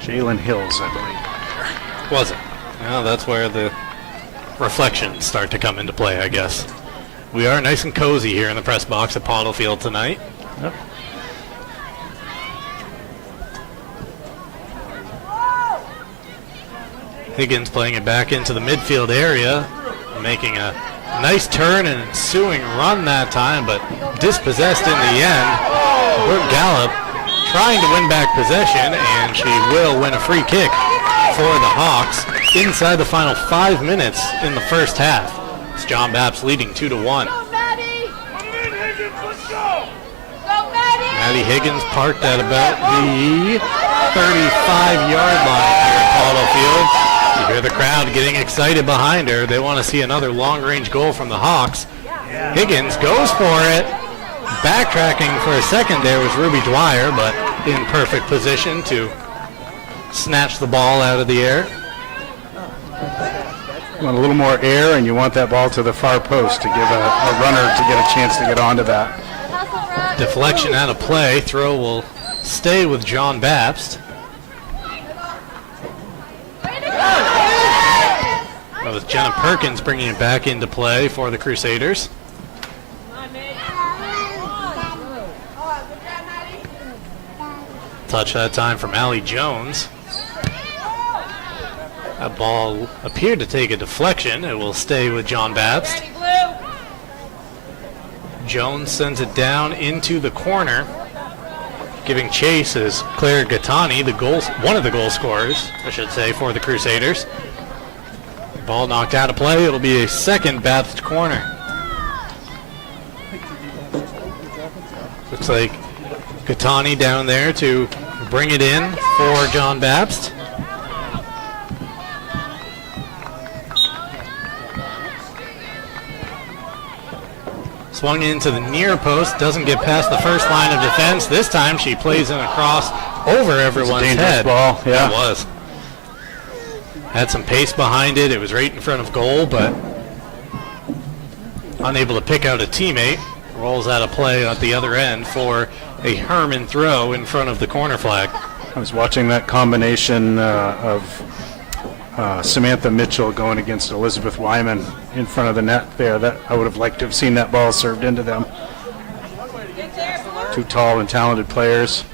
Jalen Hills, I believe. Was it? Well, that's where the reflections start to come into play, I guess. We are nice and cozy here in the press box at Pottlefield tonight. Yep. Higgins playing it back into the midfield area, making a nice turn and ensuing run that time, but dispossessed in the end. Brooke Gallup trying to win back possession, and she will win a free kick for the Hawks inside the final 5 minutes in the first half. It's John Bapst leading 2-1. Maddie Higgins parked at about the 35-yard line here at Pottlefield. You hear the crowd getting excited behind her. They want to see another long-range goal from the Hawks. Higgins goes for it. Backtracking for a second there was Ruby Dwyer, but in perfect position to snatch the ball out of the air. You want a little more air, and you want that ball to the far post to give a runner to get a chance to get onto that. Deflection out of play. Throw will stay with John Bapst. That was Jenna Perkins bringing it back into play for the Crusaders. Touch that time from Allie Jones. That ball appeared to take a deflection. It will stay with John Bapst. Jones sends it down into the corner. Giving chase is Claire Gattani, one of the goal scorers, I should say, for the Crusaders. Ball knocked out of play. It'll be a second Bapst corner. Looks like Gattani down there to bring it in for John Bapst. Swung into the near post, doesn't get past the first line of defense. This time she plays in a cross over everyone's head. Ball. Yeah, it was. Had some pace behind it. It was right in front of goal, but unable to pick out a teammate. rolls out of play at the other end for a Hermon throw in front of the corner flag. I was watching that combination of Samantha Mitchell going against Elizabeth Wyman in front of the net there. That I would have liked to have seen that ball served into them. Two tall and talented players.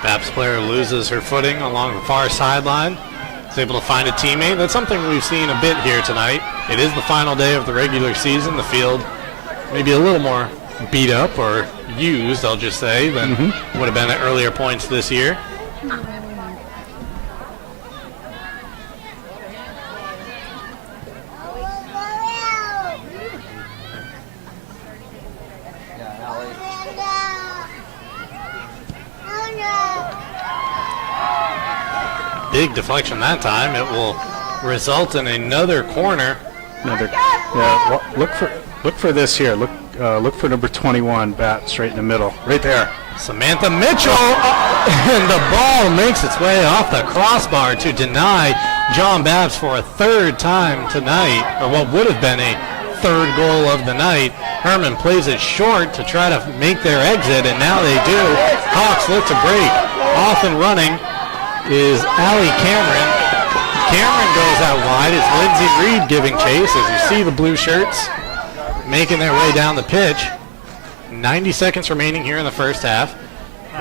Bapst player loses her footing along the far sideline. Is able to find a teammate. That's something we've seen a bit here tonight. It is the final day of the regular season. The field maybe a little more beat up or used, I'll just say, than would have been at earlier points this year. Big deflection that time. It will result in another corner. Look for this here. Look for number 21, Bapst, right in the middle, right there. Samantha Mitchell, and the ball makes its way off the crossbar to deny John Bapst for a third time tonight, or what would have been a third goal of the night. Hermon plays it short to try to make their exit, and now they do. Hawks look to break. Off and running is Allie Cameron. Cameron goes out wide. It's Lindsay Reed giving chase, as you see the blue shirts making their way down the pitch. 90 seconds remaining here in the first half.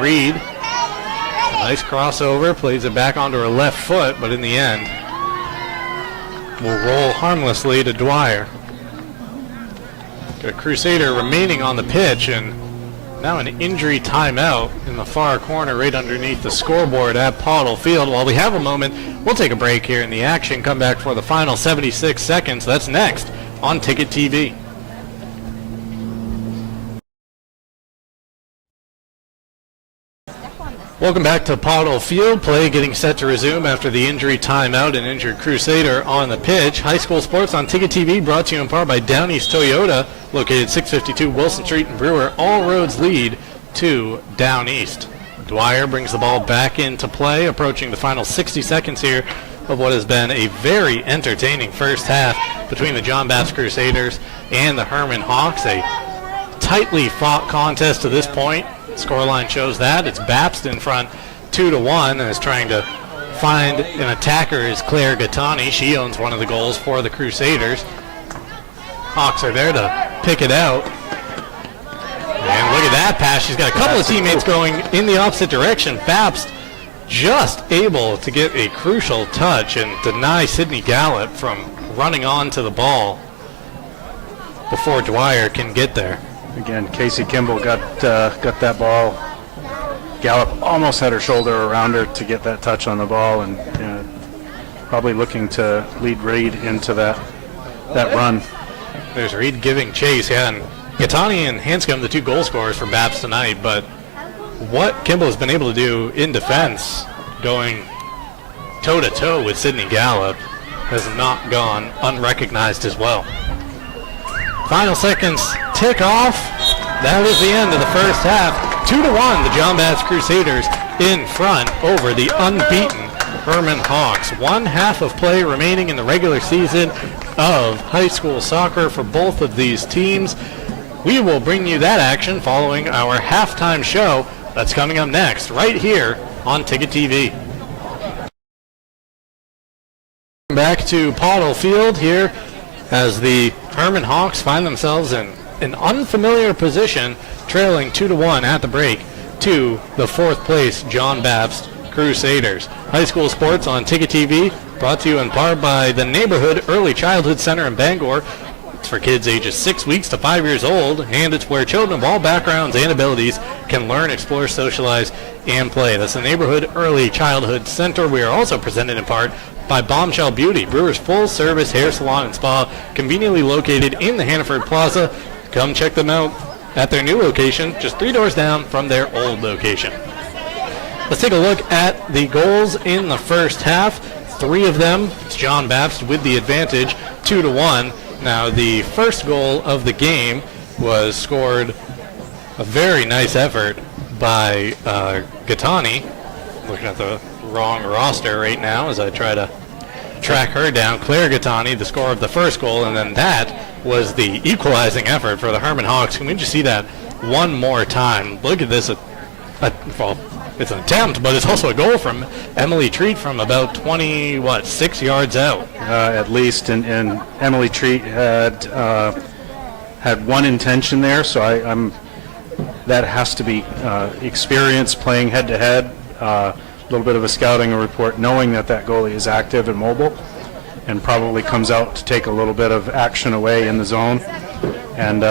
Reed, nice crossover, plays it back onto her left foot, but in the end will roll harmlessly to Dwyer. Got a Crusader remaining on the pitch, and now an injury timeout in the far corner right underneath the scoreboard at Pottle Field. While we have a moment, we'll take a break here in the action, come back for the final 76 seconds. That's next on Ticket TV. Welcome back to Pottle Field. Play getting set to resume after the injury timeout. An injured Crusader on the pitch. High school sports on Ticket TV, brought to you in part by Down East Toyota, located 652 Wilson Street in Brewer. All roads lead to Down East. Dwyer brings the ball back into play, approaching the final 60 seconds here of what has been a very entertaining first half between the John Bapst Crusaders and the Hermon Hawks. A tightly fought contest to this point. Scoreline shows that. It's Bapst in front 2-1 and is trying to find an attacker is Claire Gattani. She owns one of the goals for the Crusaders. Hawks are there to pick it out. And look at that pass. She's got a couple of teammates going in the opposite direction. Bapst just able to get a crucial touch and deny Sydney Gallup from running on to the ball before Dwyer can get there. Again, Casey Kimball got that ball. Gallup almost had her shoulder around her to get that touch on the ball, and probably looking to lead Reed into that run. There's Reed giving chase. Yeah, and Gattani and Hanscom, the two goal scorers for Bapst tonight, but what Kimball has been able to do in defense, going toe-to-toe with Sydney Gallup, has not gone unrecognized as well. Final seconds tick off. That is the end of the first half. 2-1, the John Bapst Crusaders in front over the unbeaten Hermon Hawks. One half of play remaining in the regular season of high school soccer for both of these teams. We will bring you that action following our halftime show. That's coming up next, right here on Ticket TV. Back to Pottle Field here as the Hermon Hawks find themselves in an unfamiliar position, trailing 2-1 at the break to the fourth place John Bapst Crusaders. High school sports on Ticket TV, brought to you in part by the Neighborhood Early Childhood Center in Bangor. It's for kids ages 6 weeks to 5 years old, and it's where children of all backgrounds and abilities can learn, explore, socialize, and play. That's the Neighborhood Early Childhood Center. We are also presented in part by Bombshell Beauty, Brewer's full-service hair salon and spa, conveniently located in the Hannaford Plaza. Come check them out at their new location, just 3 doors down from their old location. Let's take a look at the goals in the first half. 3 of them, it's John Bapst with the advantage, 2-1. Now, the first goal of the game was scored, a very nice effort by Gattani. Looking at the wrong roster right now as I try track her down. Claire Gattani, the scorer of the first goal, and then that was the equalizing effort for the Hermon Hawks. Can we just see that one more time? Look at this. Well, it's an attempt, but it's also a goal from Emily Treat from about 6 yards out. At least, and Emily Treat had one intention there, so that has to be experience playing head-to-head, a little bit of a scouting report, knowing that goalie is active and mobile, and probably comes out to take a little bit of action away in the zone, and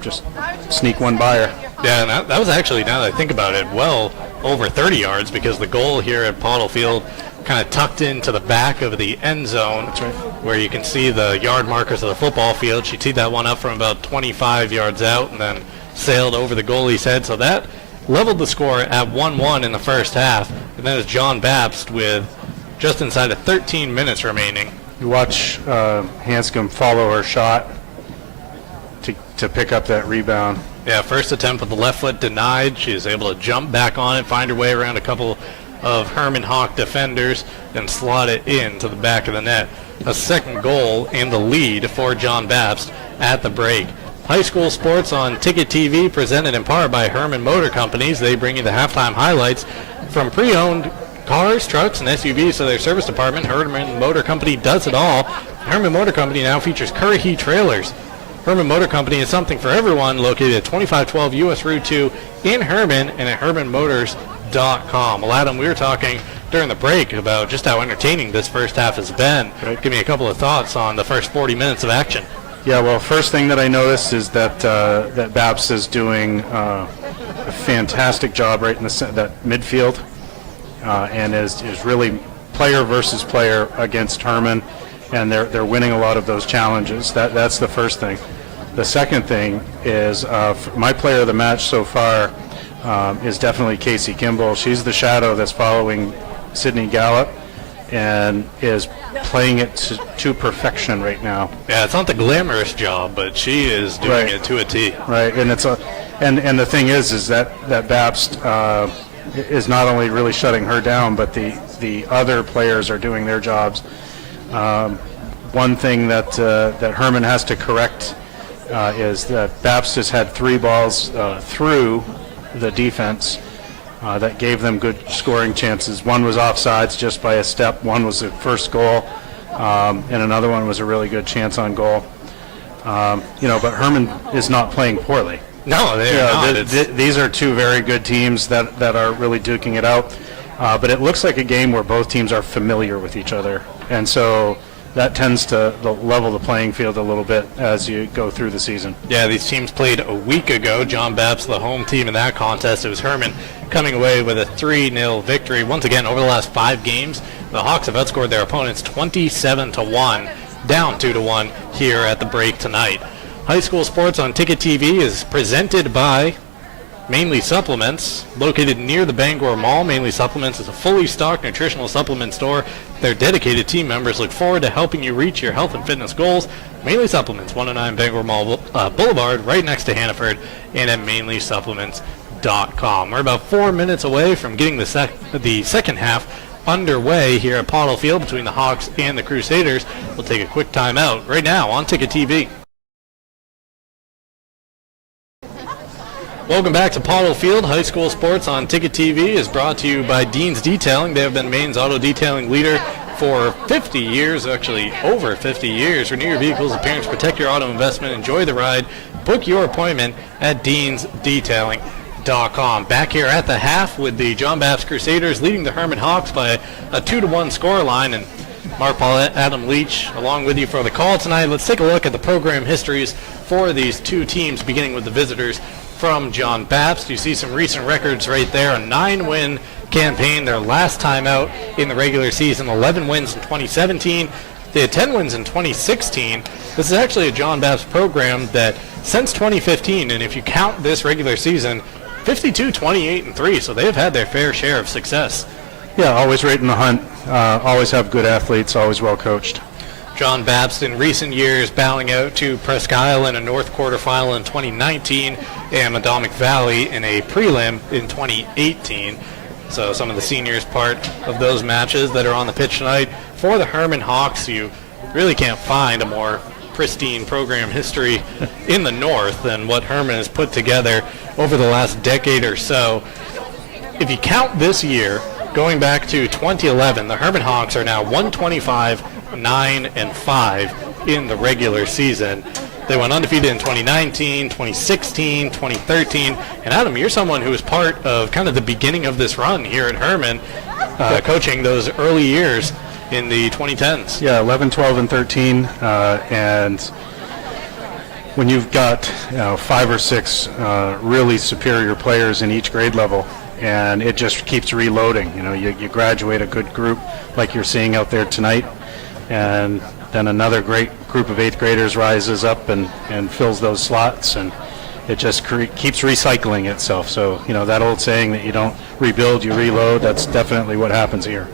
just sneak one by her. Yeah, and that was actually, now that I think about it, well over 30 yards, because the goal here at Pottle Field kind of tucked into the back of the end zone. That's right. Where you can see the yard markers of the football field. She teed that one up from about 25 yards out and then sailed over the goalie's head. So that leveled the score at 1-1 in the first half. And then it's John Bapst with just inside of 13 minutes remaining. You watch Hanscom follow her shot to pick up that rebound. Yeah, first attempt with the left foot denied. She is able to jump back on it, find her way around a couple of Hermon Hawk defenders, and slot it into the back of the net. A second goal and the lead for John Bapst at the break. High school sports on Ticket TV, presented in part by Hermon Motor Companies. They bring you the halftime highlights from pre-owned cars, trucks, and SUVs to their service department. Hermon Motor Company does it all. Hermon Motor Company now features Currahee trailers. Hermon Motor Company is something for everyone, located at 2512 US Route 2 in Hermon and at HermonMotors.com. Well, Adam, we were talking during the break about just how entertaining this first half has been. Right. Give me a couple of thoughts on the first 40 minutes of action. Yeah, well, first thing that I noticed is that Bapst is doing a fantastic job right in that midfield, and is really player versus player against Hermon, and they're winning a lot of those challenges. That's the first thing. The second thing is my player of the match so far is definitely Casey Kimball. She's the shadow that's following Sydney Gallup and is playing it to perfection right now. Yeah, it's not the glamorous job, but she is doing it to a T. Right, and and the thing is that Bapst is not only really shutting her down, but the other players are doing their jobs. One thing that Hermon has to correct is that Bapst has had 3 balls through the defense that gave them good scoring chances. One was offsides just by a step. One was the first goal, and another one was a really good chance on goal. But Hermon is not playing poorly. No, they are not. These are 2 very good teams that are really duking it out. But it looks like a game where both teams are familiar with each other, and so that tends to level the playing field a little bit as you go through the season. Yeah, these teams played a week ago. John Bapst, the home team in that contest. It was Hermon coming away with a 3-0 victory. Once again, over the last 5 games, the Hawks have outscored their opponents 27-1, down 2-1 here at the break tonight. High school sports on Ticket TV is presented by Mainly Supplements, located near the Bangor Mall. Mainly Supplements is a fully stocked nutritional supplement store. Their dedicated team members look forward to helping you reach your health and fitness goals. Mainly Supplements, 109 Bangor Mall Boulevard, right next to Hannaford, and at mainlysupplements.com. We're about 4 minutes away from getting the second half underway here at Pottle Field between the Hawks and the Crusaders. We'll take a quick timeout right now on Ticket TV. Welcome back to Pottle Field. High school sports on Ticket TV is brought to you by Dean's Detailing. They have been Maine's auto detailing leader for 50 years, actually over 50 years. Renew your vehicle's appearance, protect your auto investment, enjoy the ride. Book your appointment at deansdetailing.com. Back here at the half with the John Bapst Crusaders leading the Hermon Hawks by a 2-1 scoreline. And Mark Paulette, Adam Leach, along with you for the call tonight. Let's take a look at the program histories for these 2 teams, beginning with the visitors from John Bapst. You see some recent records right there. A 9-win campaign, their last time out in the regular season. 11 wins in 2017. They had 10 wins in 2016. This is actually a John Bapst program that since 2015, and if you count this regular season, 52, 28, and 3. So they've had their fair share of success. Yeah, always right in the hunt. Always have good athletes, always well coached. John Bapst in recent years bowing out to Presque Isle in a North quarterfinal in 2019 and Madomic Valley in a prelim in 2018. So some of the seniors part of those matches that are on the pitch tonight. For the Hermon Hawks, you really can't find a more pristine program history in the North than what Hermon has put together over the last decade or so. If you count this year, going back to 2011, the Hermon Hawks are now 125, 9-5 in the regular season. They went undefeated in 2019, 2016, 2013. And Adam, you're someone who was part of kind of the beginning of this run here at Hermon, coaching those early years in the 2010s. Yeah, 11, 12, and 13. And when you've got 5 or 6 really superior players in each grade level, and it just keeps reloading. You graduate a good group like you're seeing out there tonight, and then another great group of 8th graders rises up and fills those slots, and it just keeps recycling itself. So, that old saying that you don't rebuild, you reload, that's definitely what happens here.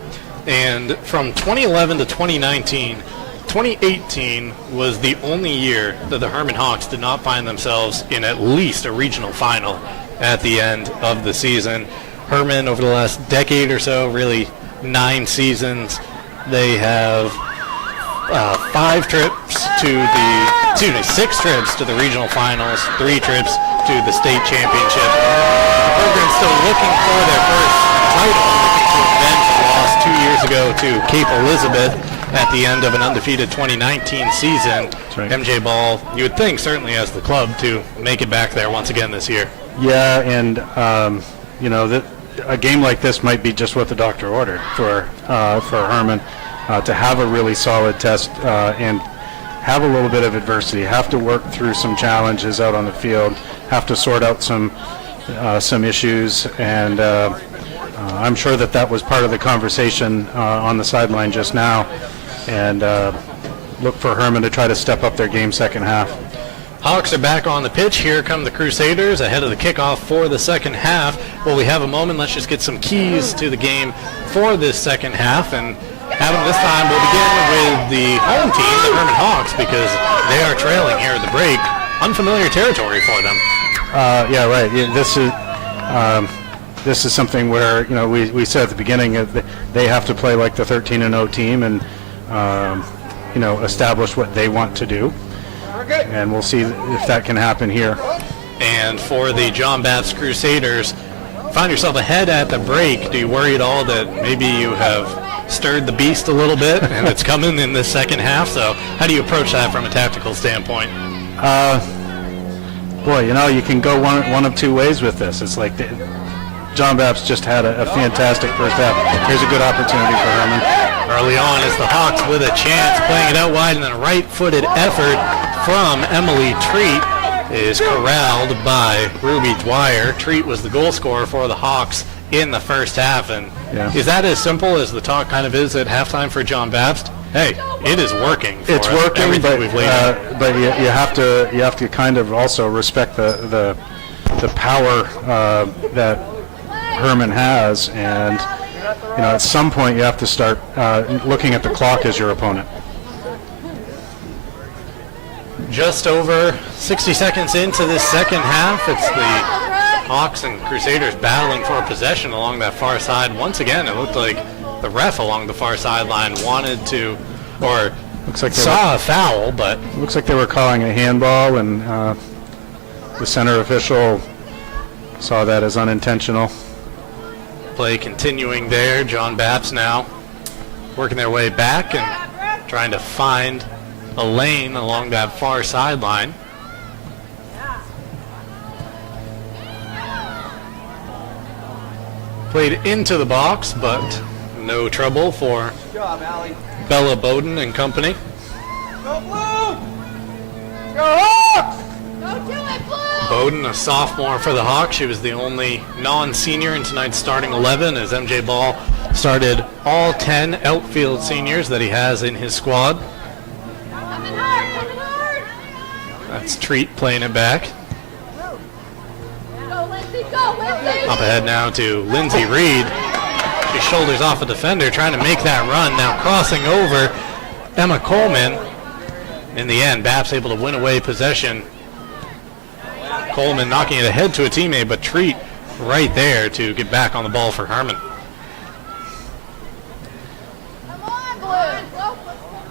And from 2011 to 2019, 2018 was the only year that the Hermon Hawks did not find themselves in at least a regional final at the end of the season. Hermon, over the last decade or so, really 9 seasons, they have 6 trips to the regional finals, 3 trips to the state championship. The program's still looking for their first title, looking to avenge a loss 2 years ago to Cape Elizabeth at the end of an undefeated 2019 season. Right. MJ Ball, you would think, certainly as the club, to make it back there once again this year. Yeah, and a game like this might be just what the doctor ordered for Hermon, to have a really solid test and have a little bit of adversity, have to work through some challenges out on the field, have to sort out some issues, and I'm sure that was part of the conversation on the sideline just now, and look for Hermon to try to step up their game second half. Hawks are back on the pitch. Here come the Crusaders ahead of the kickoff for the second half. Well, we have a moment. Let's just get some keys to the game for this second half. And Adam, this time we'll begin with the home team, the Hermon Hawks, because they are trailing here at the break. Unfamiliar territory for them. Yeah, right. Yeah, this is something where we said at the beginning they have to play like the 13-0 team and establish what they want to do. And we'll see if that can happen here. And for the John Bapst Crusaders, find yourself ahead at the break. Do you worry at all that maybe you have stirred the beast a little bit and it's coming in the second half? So how do you approach that from a tactical standpoint? You can go one of 2 ways with this. It's like John Bapst just had a fantastic first half. Here's a good opportunity for Hermon. Early on is the Hawks with a chance, playing it out wide, and then a right-footed effort from Emily Treat is corralled by Ruby Dwyer. Treat was the goal scorer for the Hawks in the first half, and is that as simple as the talk kind of is at halftime for John Bapst? Hey, it is working. It's working, but we've laid out. But you have to kind of also respect the power that Hermon has, and at some point you have to start looking at the clock as your opponent. Just over 60 seconds into this second half, it's the Hawks and Crusaders battling for possession along that far side. Once again, it looked like the ref along the far sideline wanted to, or looks like saw a foul, but looks like they were calling a handball, and the center official saw that as unintentional. Play continuing there. John Bapst now working their way back and trying to find a lane along that far sideline. Played into the box, but no trouble for Bella Bowden and company. Go Blue! Go Hawks! Go do it, Blue! Bowden, a sophomore for the Hawks. She was the only non-senior in tonight's starting 11, as MJ Ball started all 10 outfield seniors that he has in his squad. Coming hard! That's Treat playing it back. Go, Lindsay, go, Lindsay! Up ahead now to Lindsay Reed. She shoulders off a defender, trying to make that run. Now crossing over Emma Coleman. In the end, Bapst able to win away possession. Coleman knocking it ahead to a teammate, but Treat right there to get back on the ball for Hermon. Come on, Blue.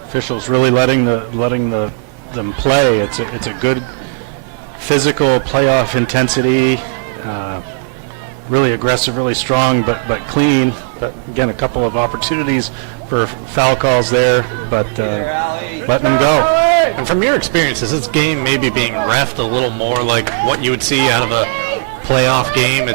Officials really letting them play. It's a good physical playoff intensity. Really aggressive, really strong, but clean. But again, a couple of opportunities for foul calls there, but letting them go. And from your experience, is this game maybe being reffed a little more like what you would see out of a playoff game?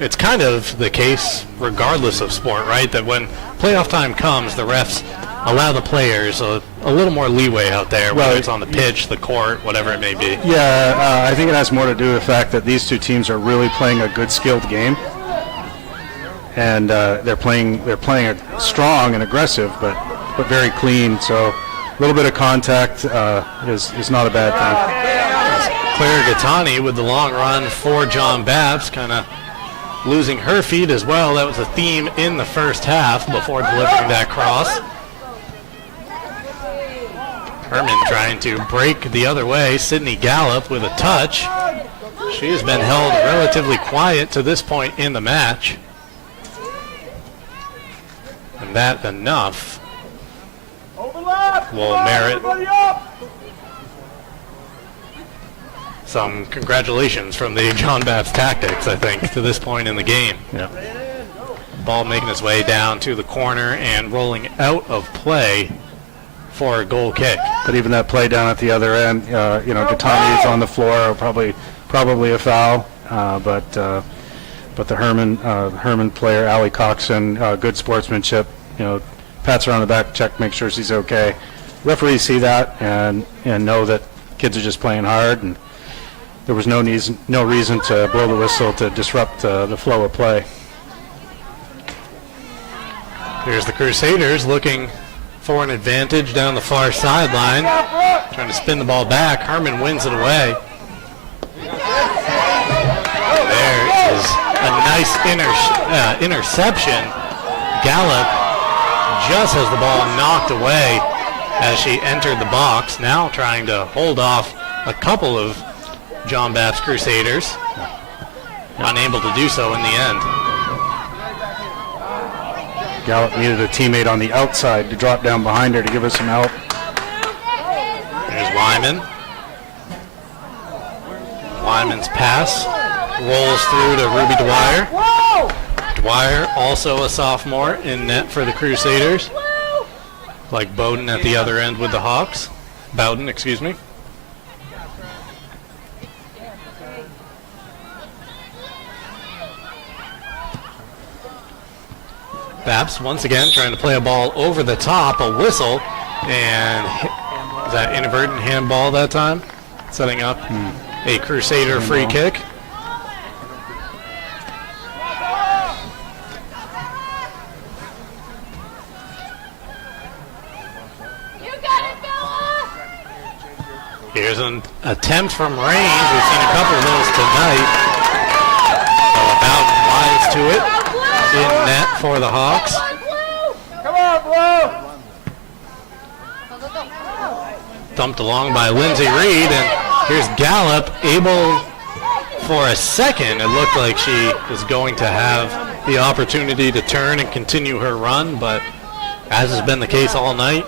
It's kind of the case regardless of sport, right? That when playoff time comes, the refs allow the players a little more leeway out there, whether it's on the pitch, the court, whatever it may be. Yeah, I think it has more to do with the fact that these two teams are really playing a good, skilled game, and they're playing it strong and aggressive, but very clean. So a little bit of contact is not a bad thing. Claire Gattani with the long run for John Bapst, kind of losing her feet as well. That was a theme in the first half before delivering that cross. Hermon trying to break the other way. Sydney Gallup with a touch. She has been held relatively quiet to this point in the match. And that enough will merit some congratulations from the John Bapst Tactics, I think, to this point in the game. Yeah. Ball making its way down to the corner and rolling out of play for a goal kick. But even that play down at the other end, Gattani is on the floor, probably a foul. But the Hermon player, Allie Coxon, good sportsmanship. Pats her on the back, check, make sure she's okay. Referees see that and know that kids are just playing hard, and there was no reason to blow the whistle to disrupt the flow of play. Here's the Crusaders looking for an advantage down the far sideline, trying to spin the ball back. Hermon wins it away. There is a nice interception. Gallup just has the ball knocked away as she entered the box, now trying to hold off a couple of John Bapst Crusaders. Unable to do so in the end. Gallup needed a teammate on the outside to drop down behind her to give her some help. There's Wyman. Wyman's pass rolls through to Ruby Dwyer. Dwyer, also a sophomore, in net for the Crusaders. Like Bowden at the other end with the Hawks. Bowden, excuse me. Bapst once again trying to play a ball over the top, a whistle, and is that inadvertent handball that time? Setting up a Crusader free kick. Here's an attempt from range. We've seen a couple of those tonight. So about lines to it. In net for the Hawks. Come on, Blue! Thumped along by Lindsay Reed, and here's Gallup able for a second. It looked like she was going to have the opportunity to turn and continue her run, but as has been the case all night,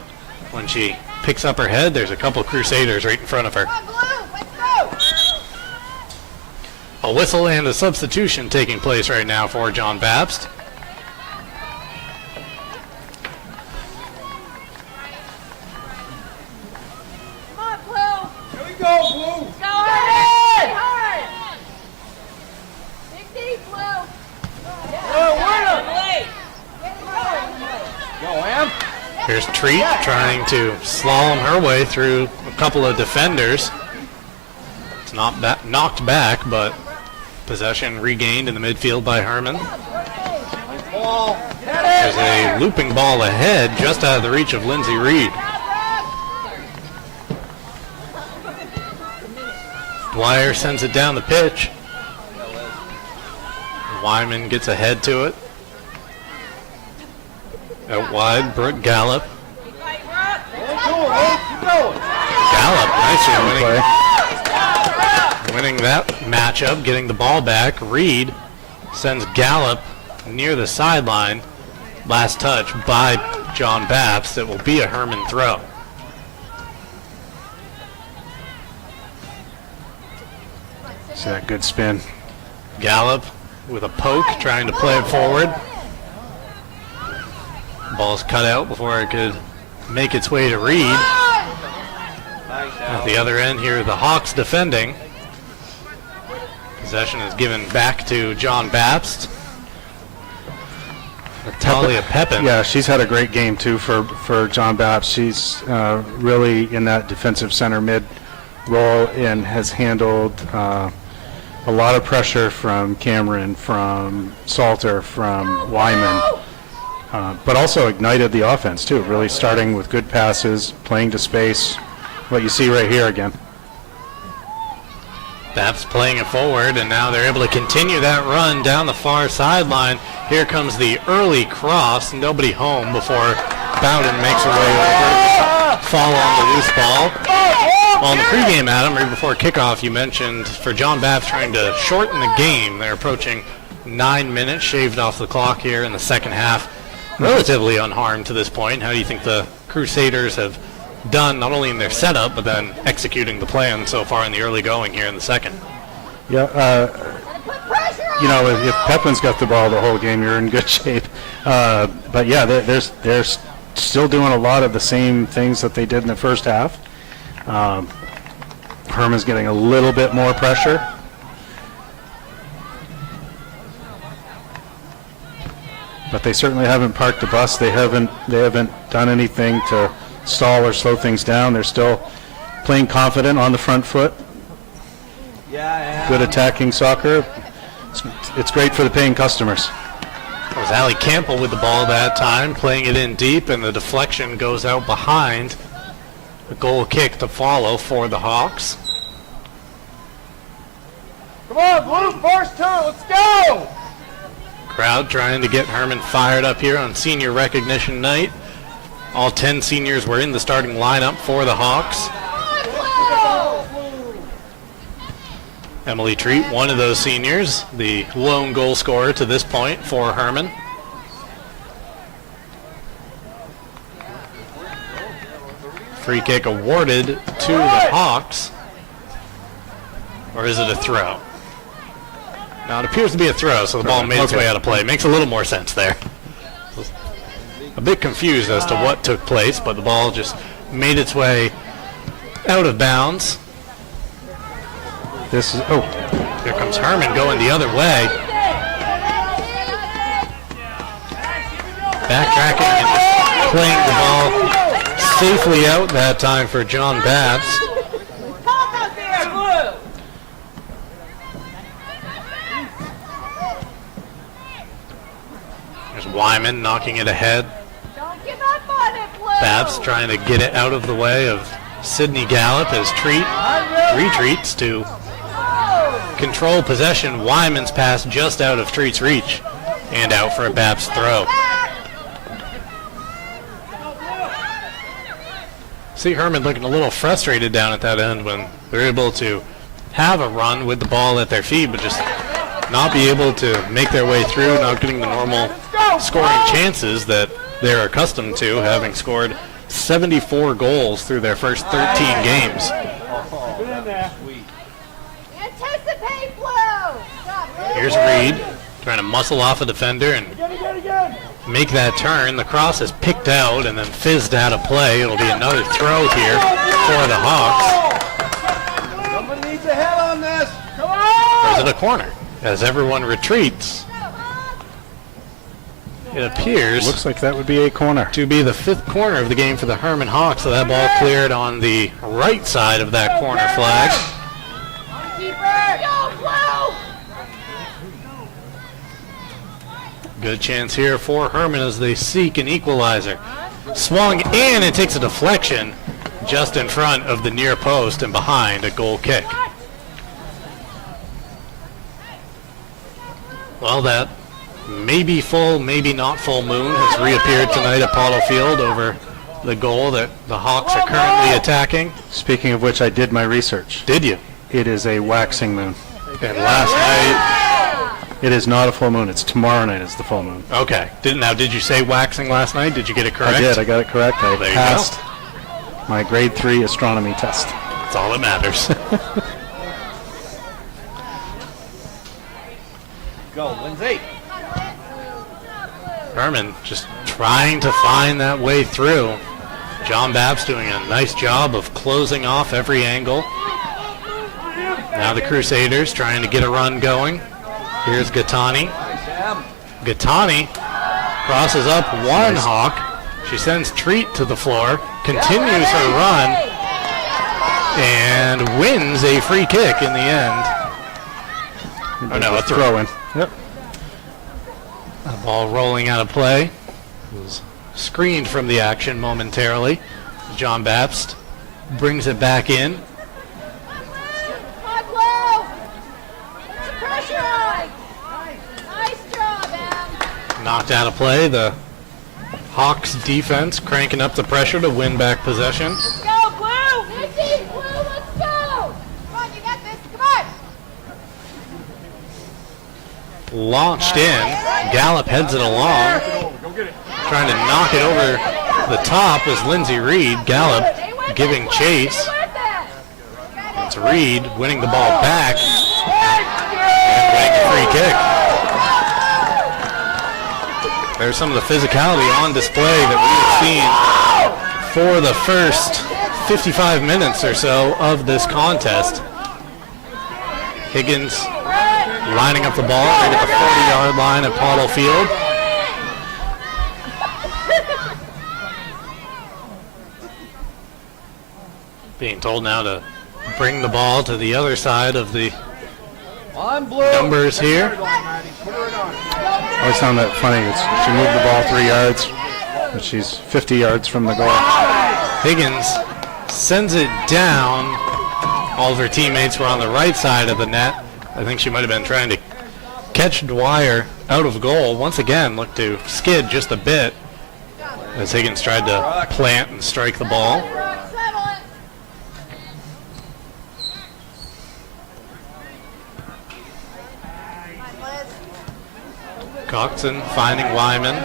when she picks up her head, there's a couple Crusaders right in front of her. Come on, Blue! Let's go! A whistle and a substitution taking place right now for John Bapst. Come on, Blue! Here we go, Blue! Let's go, Hermon! Big D, Blue! Here's Treat trying to slalom her way through a couple of defenders. It's not knocked back, but possession regained in the midfield by Hermon. There's a looping ball ahead, just out of the reach of Lindsay Reed. Dwyer sends it down the pitch. Wyman gets ahead to it. Out wide, Brooke Gallup. Gallup, nicely winning that matchup, getting the ball back. Reed Sends Gallup near the sideline. Last touch by John Bapst. It will be a Hermon throw. See that good spin. Gallup with a poke, trying to play it forward. Ball's cut out before it could make its way to Reed. At the other end here, the Hawks defending. Possession is given back to John Bapst. Natalia Pepin. Yeah, she's had a great game too for John Bapst. She's really in that defensive center mid role and has handled a lot of pressure from Cameron, from Salter, from Wyman, but also ignited the offense too, really starting with good passes, playing to space, what you see right here again. Bapst playing it forward, and now they're able to continue that run down the far sideline. Here comes the early cross. Nobody home before Bowden makes her way over. Fall on the loose ball. Well, in the pregame, Adam, right before kickoff, you mentioned for John Bapst trying to shorten the game. They're approaching 9 minutes shaved off the clock here in the second half. Relatively unharmed to this point. How do you think the Crusaders have done, not only in their setup, but then executing the plan so far in the early going here in the second? Yeah, you know, if Pepin's got the ball the whole game, you're in good shape. But yeah, they're still doing a lot of the same things that they did in the first half. Hermon's getting a little bit more pressure. But they certainly haven't parked the bus. They haven't done anything to stall or slow things down. They're still playing confident on the front foot. Good attacking soccer. It's great for the paying customers. It was Allie Campbell with the ball that time, playing it in deep, and the deflection goes out behind. A goal kick to follow for the Hawks. Come on, Blue, first turn, let's go! Crowd trying to get Hermon fired up here on senior recognition night. All 10 seniors were in the starting lineup for the Hawks. Emily Treat, one of those seniors, the lone goal scorer to this point for Hermon. Free kick awarded to the Hawks. Or is it a throw? No, it appears to be a throw, so the ball made its way out of play. Makes a little more sense there. A bit confused as to what took place, but the ball just made its way out of bounds. This is, Here comes Hermon going the other way. Backtracking and just playing the ball safely out that time for John Bapst. There's Wyman knocking it ahead. Don't give up on it, Blue. Bapst trying to get it out of the way of Sydney Gallup as Treat retreats to control possession. Wyman's pass just out of Treat's reach and out for a Bapst throw. See Hermon looking a little frustrated down at that end when they're able to have a run with the ball at their feet, but just not be able to make their way through, not getting the normal scoring chances that they're accustomed to, having scored 74 goals through their first 13 games. Anticipate, Blue. Here's Reed trying to muscle off a defender and make that turn. The cross is picked out and then fizzed out of play. It'll be another throw here for the Hawks. Someone needs a head on this. Come on! Or is it a corner? As everyone retreats, it appears looks like that would be a corner. to be the fifth corner of the game for the Hermon Hawks. So that ball cleared on the right side of that corner flag. Go, Blue. Good chance here for Hermon as they seek an equalizer. Swung in, it takes a deflection just in front of the near post and behind a goal kick. Well, that maybe full, maybe not full moon has reappeared tonight at Apollo Field over the goal that the Hawks are currently attacking. Speaking of which, I did my research. Did you? It is a waxing moon. And last night It is not a full moon. It's tomorrow night is the full moon. Okay. Did you say waxing last night? Did you get it correct? I did. I got it correct. I There you passed my grade 3 astronomy test. That's all that matters. Go, Lindsay. Hermon just trying to find that way through. John Bapst doing a nice job of closing off every angle. Now the Crusaders trying to get a run going. Here's Gattani. Gattani crosses up one Hawk. She sends Treat to the floor, continues her run, and wins a free kick in the end. Oh no, a throw in. Yep. A ball rolling out of play. It was screened from the action momentarily. John Bapst brings it back in. Come on, Blue. Put some pressure on. Nice job, Em. Knocked out of play. The Hawks defense cranking up the pressure to win back possession. Let's go, Blue. Nikki, Blue, let's go. Come on, you got this. Come on. Launched in. Gallup heads it along. Trying to knock it over the top was Lindsay Reed. Gallup giving chase. It's Reed winning the ball back and winning a free kick. There's some of the physicality on display that we've seen for the first 55 minutes or so of this contest. Higgins lining up the ball right at the 40-yard line at Pottle Field. Being told now to bring the ball to the other side of the numbers here. I always found that funny. She moved the ball 3 yards, but she's 50 yards from the goal. Higgins sends it down. All of her teammates were on the right side of the net. I think she might have been trying to catch Dwyer out of goal. Once again, looked to skid just a bit as Higgins tried to plant and strike the ball. Coxon finding Wyman.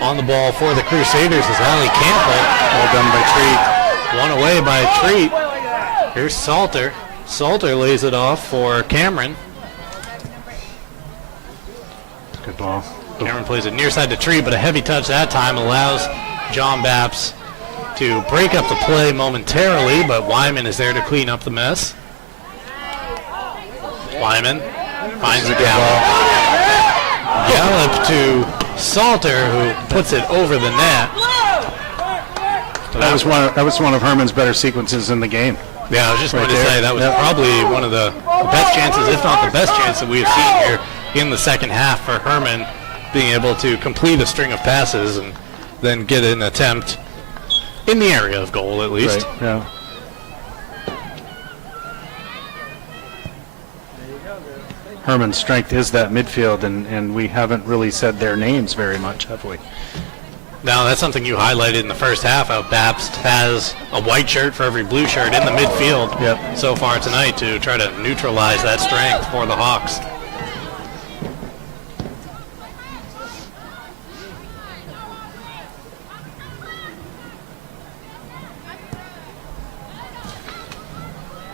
On the ball for the Crusaders is Allie Campbell. All done by Treat. One away by Treat. Here's Salter. Salter lays it off for Cameron. Good ball. Cameron plays it near side to Treat, but a heavy touch that time allows John Bapst to break up the play momentarily, but Wyman is there to clean up the mess. Wyman finds a Gallup. Gallup to Salter, who puts it over the net. That was one of Hermon's better sequences in the game. Yeah, I was just going to there. say that was probably one of the best chances, if not the best chance that we've seen here in the second half for Hermon, being able to complete a string of passes and then get an attempt in the area of goal at least. Right, yeah. Hermon's strength is that midfield, and we haven't really said their names very much, have we? Now, that's something you highlighted in the first half, how Bapst has a white shirt for every blue shirt in the midfield so far tonight to try to neutralize that strength for the Hawks.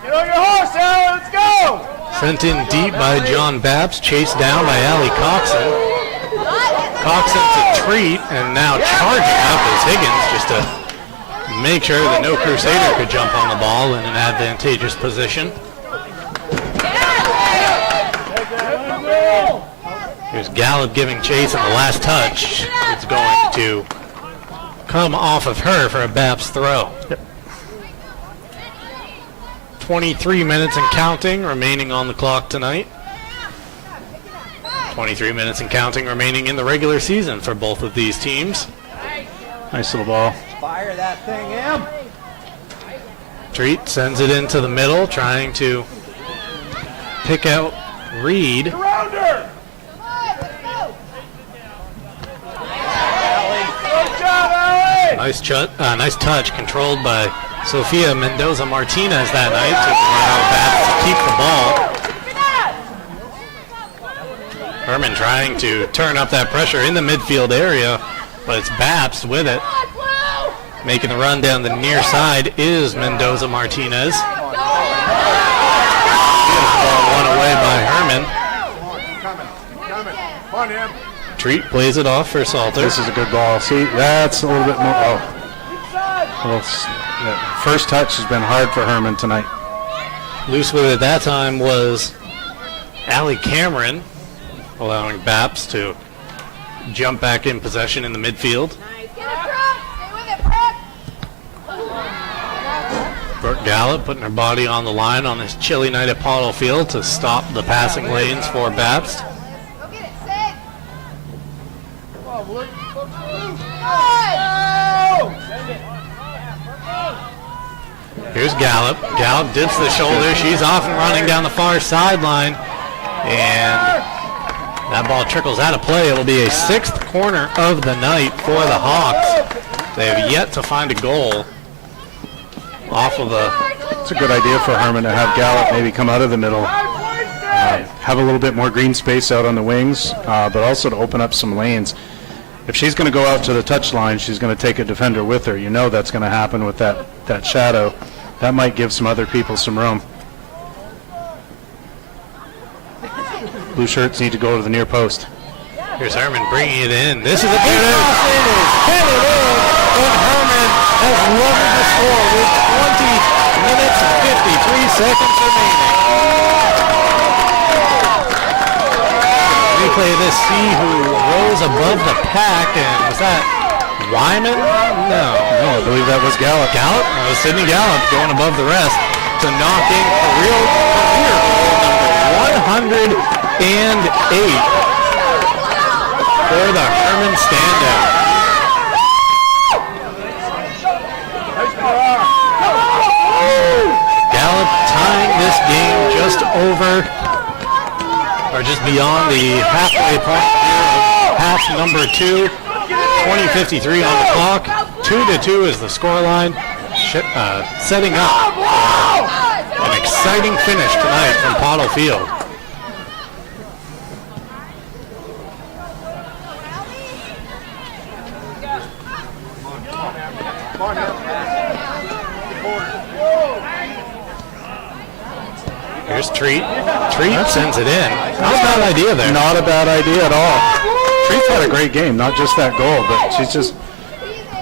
Get on your horse, Alan, let's go! Sent in deep by John Bapst, chased down by Allie Coxon. Coxon to Treat, and now charging up is Higgins just to make sure that no Crusader could jump on the ball in an advantageous position. Here's Gallup giving chase, and the last touch is going to come off of her for a Bapst throw. 23 minutes and counting remaining on the clock tonight. 23 minutes and counting remaining in the regular season for both of these teams. Nice little ball. Fire that thing, Em. Treat sends it into the middle, trying to pick out Reed. Around her! Good job, Allie! Nice touch controlled by Sofia Mendoza Martinez that night to allow Bapst to keep the ball. Hermon trying to turn up that pressure in the midfield area, but it's Bapst with it. Making the run down the near side is Mendoza Martinez. Ball won away by Hermon. Treat plays it off for Salter. This is a good ball. See, that's a little bit more. Oh. Well, the first touch has been hard for Hermon tonight. Loose with it at that time was Allie Cameron, allowing Bapst to jump back in possession in the midfield. Brooke Gallup putting her body on the line on this chilly night at Pottle Field to stop the passing lanes for Bapst. Here's Gallup. Gallup dips the shoulder. She's off and running down the far sideline. And that ball trickles out of play. It'll be a sixth corner of the night for the Hawks. They have yet to find a goal off of a... It's a good idea for Hermon to have Gallup maybe come out of the middle. Have a little bit more green space out on the wings, but also to open up some lanes. If she's going to go out to the touchline, she's going to take a defender with her. You know that's going to happen with that shadow. That might give some other people some room. Blue shirts need to go to the near post. Here's Hermon bringing it in. This is a big cross. It is hit it in, and Hermon has leveled the score with 20 minutes and 53 seconds remaining. Replay this, see who rose above the pack, and was that Wyman? No, I believe that was Gallup. Gallup? No, Sydney Gallup going above the rest to knock in career goal number 108 for the Hermon standout. Gallup tying this game just over, or just beyond the halfway point here of half number 2. 20:53 on the clock. 2-2 is the scoreline. Setting up an exciting finish tonight from Pottle Field. Here's Treat. Treat sends it in. Not a bad idea there. Not a bad idea at all. Treat's had a great game, not just that goal, but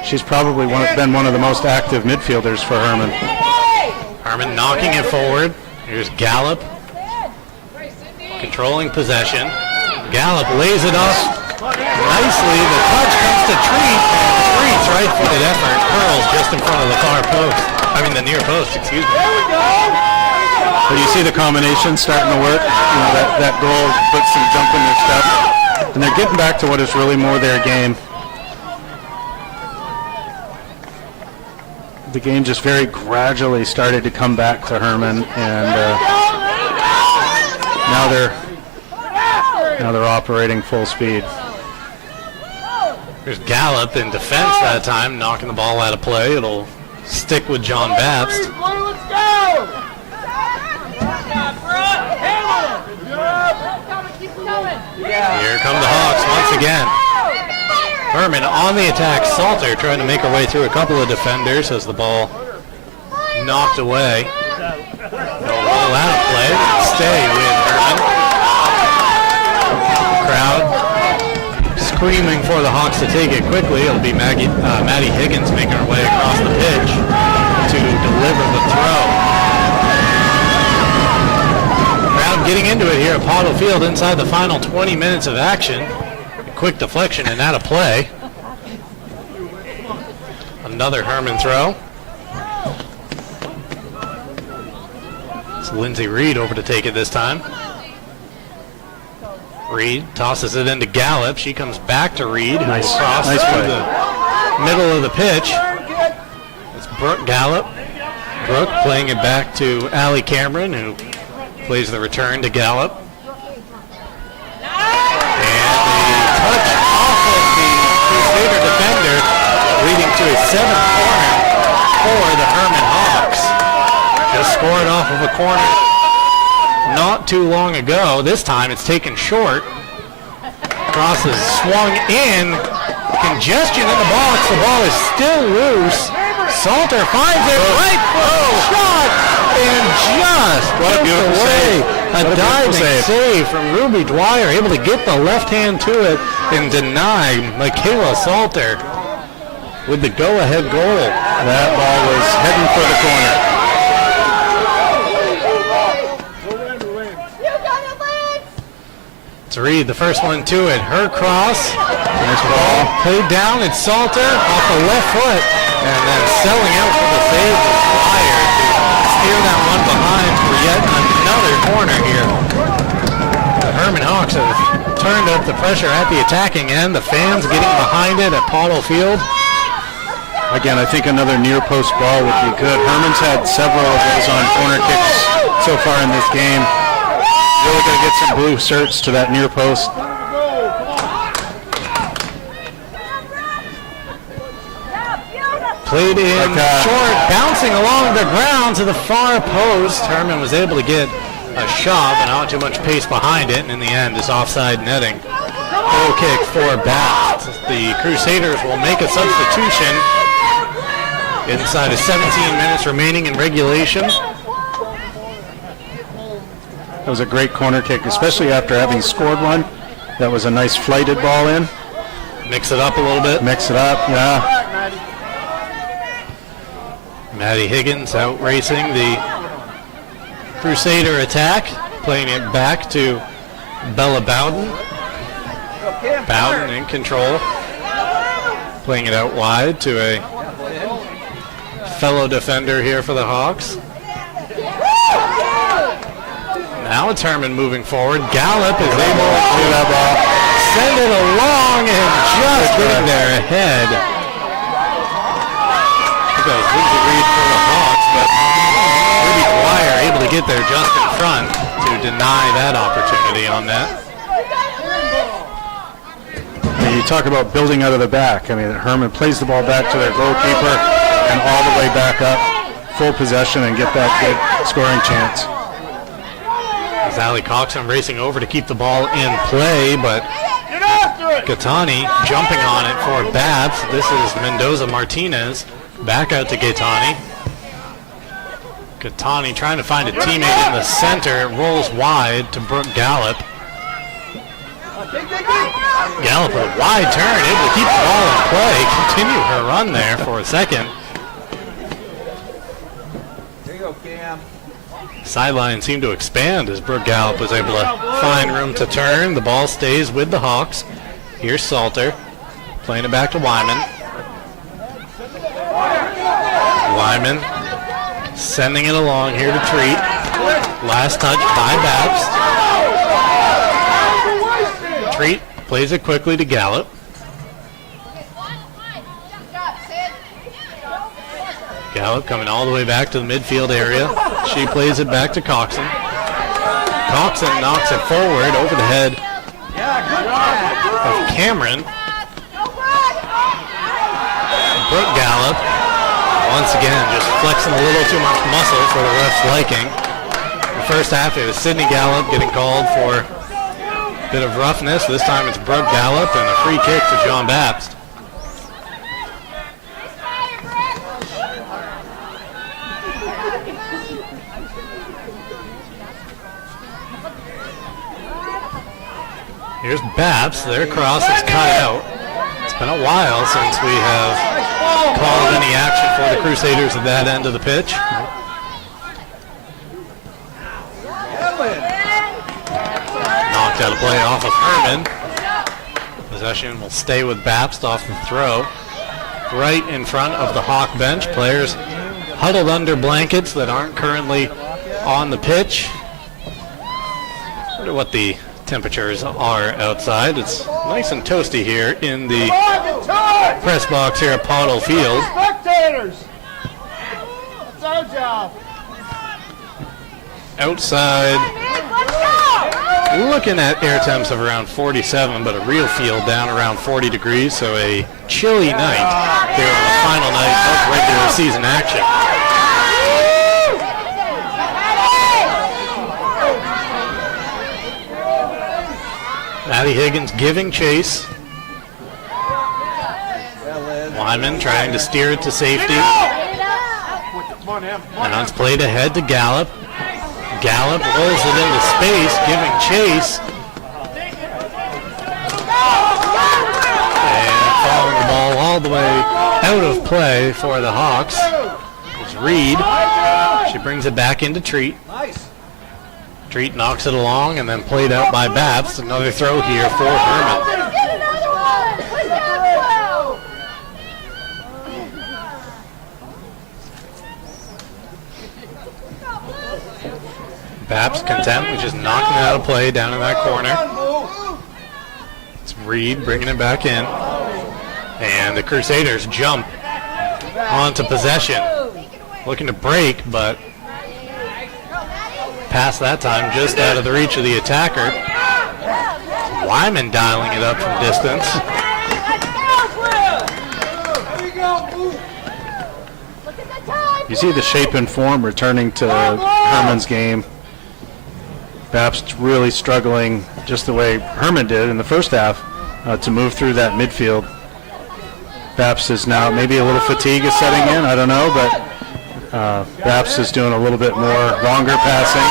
she's probably been one of the most active midfielders for Hermon. Hermon knocking it forward. Here's Gallup controlling possession. Gallup lays it up nicely. The touch comes to Treat, and Treat's right-footed effort curls just in front of the far post. I mean the near post, excuse me. But you see the combination starting to work. You know, that goal puts some jump in their step. And they're getting back to what is really more their game. The game just very gradually started to come back to Hermon, and now they're operating full speed. There's Gallup in defense that time, knocking the ball out of play. It'll stick with John Bapst. Here come the Hawks once again. Hermon on the attack. Salter trying to make her way through a couple of defenders as the ball knocked away. They'll roll out of play. Stay with Hermon. Crowd screaming for the Hawks to take it quickly. It'll be Maddie Higgins making her way across the pitch to deliver the throw. Crowd getting into it here at Pottle Field inside the final 20 minutes of action. A quick deflection and out of play. Another Hermon throw. It's Lindsay Reed over to take it this time. Reed tosses it into Gallup. She comes back to Reed. Nice through play. the middle of the pitch. It's Brooke Gallup. Brooke playing it back to Allie Cameron, who plays the return to Gallup. And the touch off of the Crusader defender, leading to a 7th corner for the Hermon Hawks. Just scored off of a corner not too long ago. This time it's taken short. Cross is swung in. Congestion in the box. The ball is still loose. Salter finds it. Right foot shot. And just what a beautiful away. save. A diving save from Ruby Dwyer, able to get the left hand to it and deny Michaela Salter with the go-ahead goal. That ball was heading for the corner. It's Reed, the first one to it. Her cross. Nice ball. Played down. It's Salter off the left foot. And then selling out for the save to Dwyer to steer that one behind for yet another corner here. The Hermon Hawks have turned up the pressure at the attacking end. The fans getting behind it at Pottle Field. Again, I think another near post ball would be good. Hermon's had several of those on corner kicks so far in this game. Really going to get some blue shirts to that near post. Played in short, bouncing along the ground to the far post. Hermon was able to get a shot, but not too much pace behind it, and in the end is offside netting. Goal kick for Bapst. The Crusaders will make a substitution inside of 17 minutes remaining in regulation. That was a great corner kick, especially after having scored one. That was a nice flighted ball in. Mix it up a little bit. Mix it up, yeah. Maddie Higgins out racing the Crusader attack, playing it back to Bella Bowden. Bowden in control, playing it out wide to a fellow defender here for the Hawks. Now it's Hermon moving forward. Gallup is able to send it along and just getting there ahead. I think that was Lindsay Reed for the Hawks, but Ruby Dwyer able to get there just in front to deny that opportunity on that. And you talk about building out of the back. I mean, Hermon plays the ball back to their goalkeeper and all the way back up, full possession, and get that good scoring chance. Allie Coxon racing over to keep the ball in play, but Gaetani jumping on it for Bapst. This is Mendoza Martinez. Back out to Gaetani. Gaetani trying to find a teammate in the center. Rolls wide to Brooke Gallup. Gallup with a wide turn, able to keep the ball in play. Continue her run there for a second. There you go, Cam. Sideline seemed to expand as Brooke Gallup was able to find room to turn. The ball stays with the Hawks. Here's Salter playing it back to Wyman. Wyman sending it along here to Treat. Last touch by Bapst. Treat plays it quickly to Gallup. Gallup coming all the way back to the midfield area. She plays it back to Coxon. Coxon knocks it forward over the head of Cameron. Brooke Gallup, once again, just flexing a little too much muscle for the ref's liking. The first half, it was Sydney Gallup getting called for a bit of roughness. This time it's Brooke Gallup and a free kick to John Bapst. Here's Bapst. Their cross is cut out. It's been a while since we have called any action for the Crusaders at that end of the pitch. Knocked out of play off of Hermon. Possession will stay with Bapst off the throw. Right in front of the Hawk bench. Players huddled under blankets that aren't currently on the pitch. I wonder what the temperatures are outside. It's nice and toasty here in the press box here at Pottle Field. Spectators! That's our job. Outside, looking at air temps of around 47, but a real feel down around 40 degrees, so a chilly night here on the final night of regular season action. Maddie Higgins giving chase. Lyman trying to steer it to safety. Now it's played ahead to Gallup. Gallup rolls it into space, giving chase. And following the ball all the way out of play for the Hawks. It's Reed. She brings it back into Treat. Treat knocks it along and then played out by Bapst. Another throw here for Hermon. Bapst content with just knocking it out of play down in that corner. It's Reed bringing it back in. And the Crusaders jump onto possession. Looking to break, but pass that time just out of the reach of the attacker. Lyman dialing it up from distance. You see the shape and form returning to Hermon's game. Bapst really struggling just the way Hermon did in the first half to move through that midfield. Bapst is now, maybe a little fatigue is setting in, I don't know, but Bapst is doing a little bit more longer passing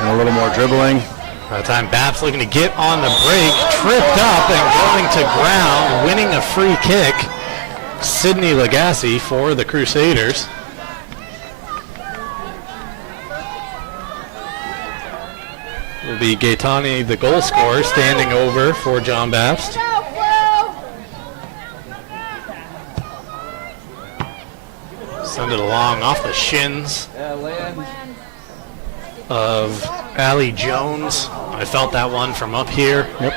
and a little more dribbling. By the time Bapst looking to get on the break, tripped up and going to ground, winning a free kick. Sydney Legacy for the Crusaders. Will be Gaetani, the goal scorer, standing over for John Bapst. Send it along off the shins of Allie Jones. I felt that one from up here. Yep.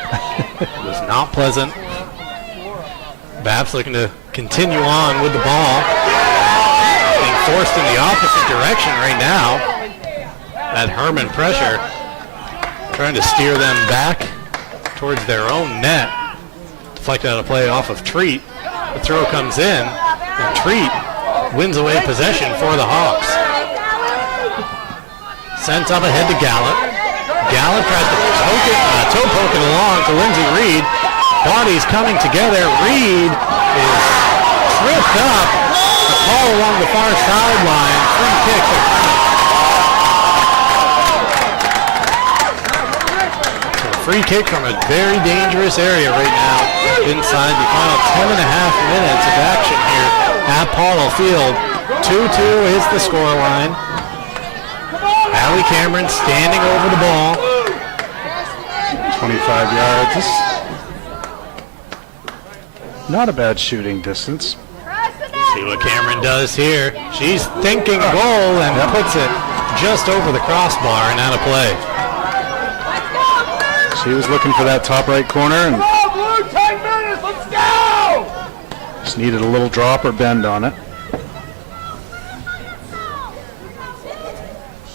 It was not pleasant. Bapst looking to continue on with the ball. Being forced in the opposite direction right now. That Hermon pressure. Trying to steer them back towards their own net. Deflected out of play off of Treat. The throw comes in, and Treat wins away possession for the Hawks. Sent up ahead to Gallup. Gallup tries to toe poke it along to Lindsay Reed. Bodies coming together. Reed is tripped up. A call along the far sideline. Free kick. Free kick from a very dangerous area right now inside the final 10.5 minutes of action here at Paul Field. 2-2 is the scoreline. Allie Cameron standing over the ball. 25 yards. Not a bad shooting distance. See what Cameron does here. She's thinking goal and puts it just over the crossbar and out of play. She was looking for that top right corner and just needed a little drop or bend on it.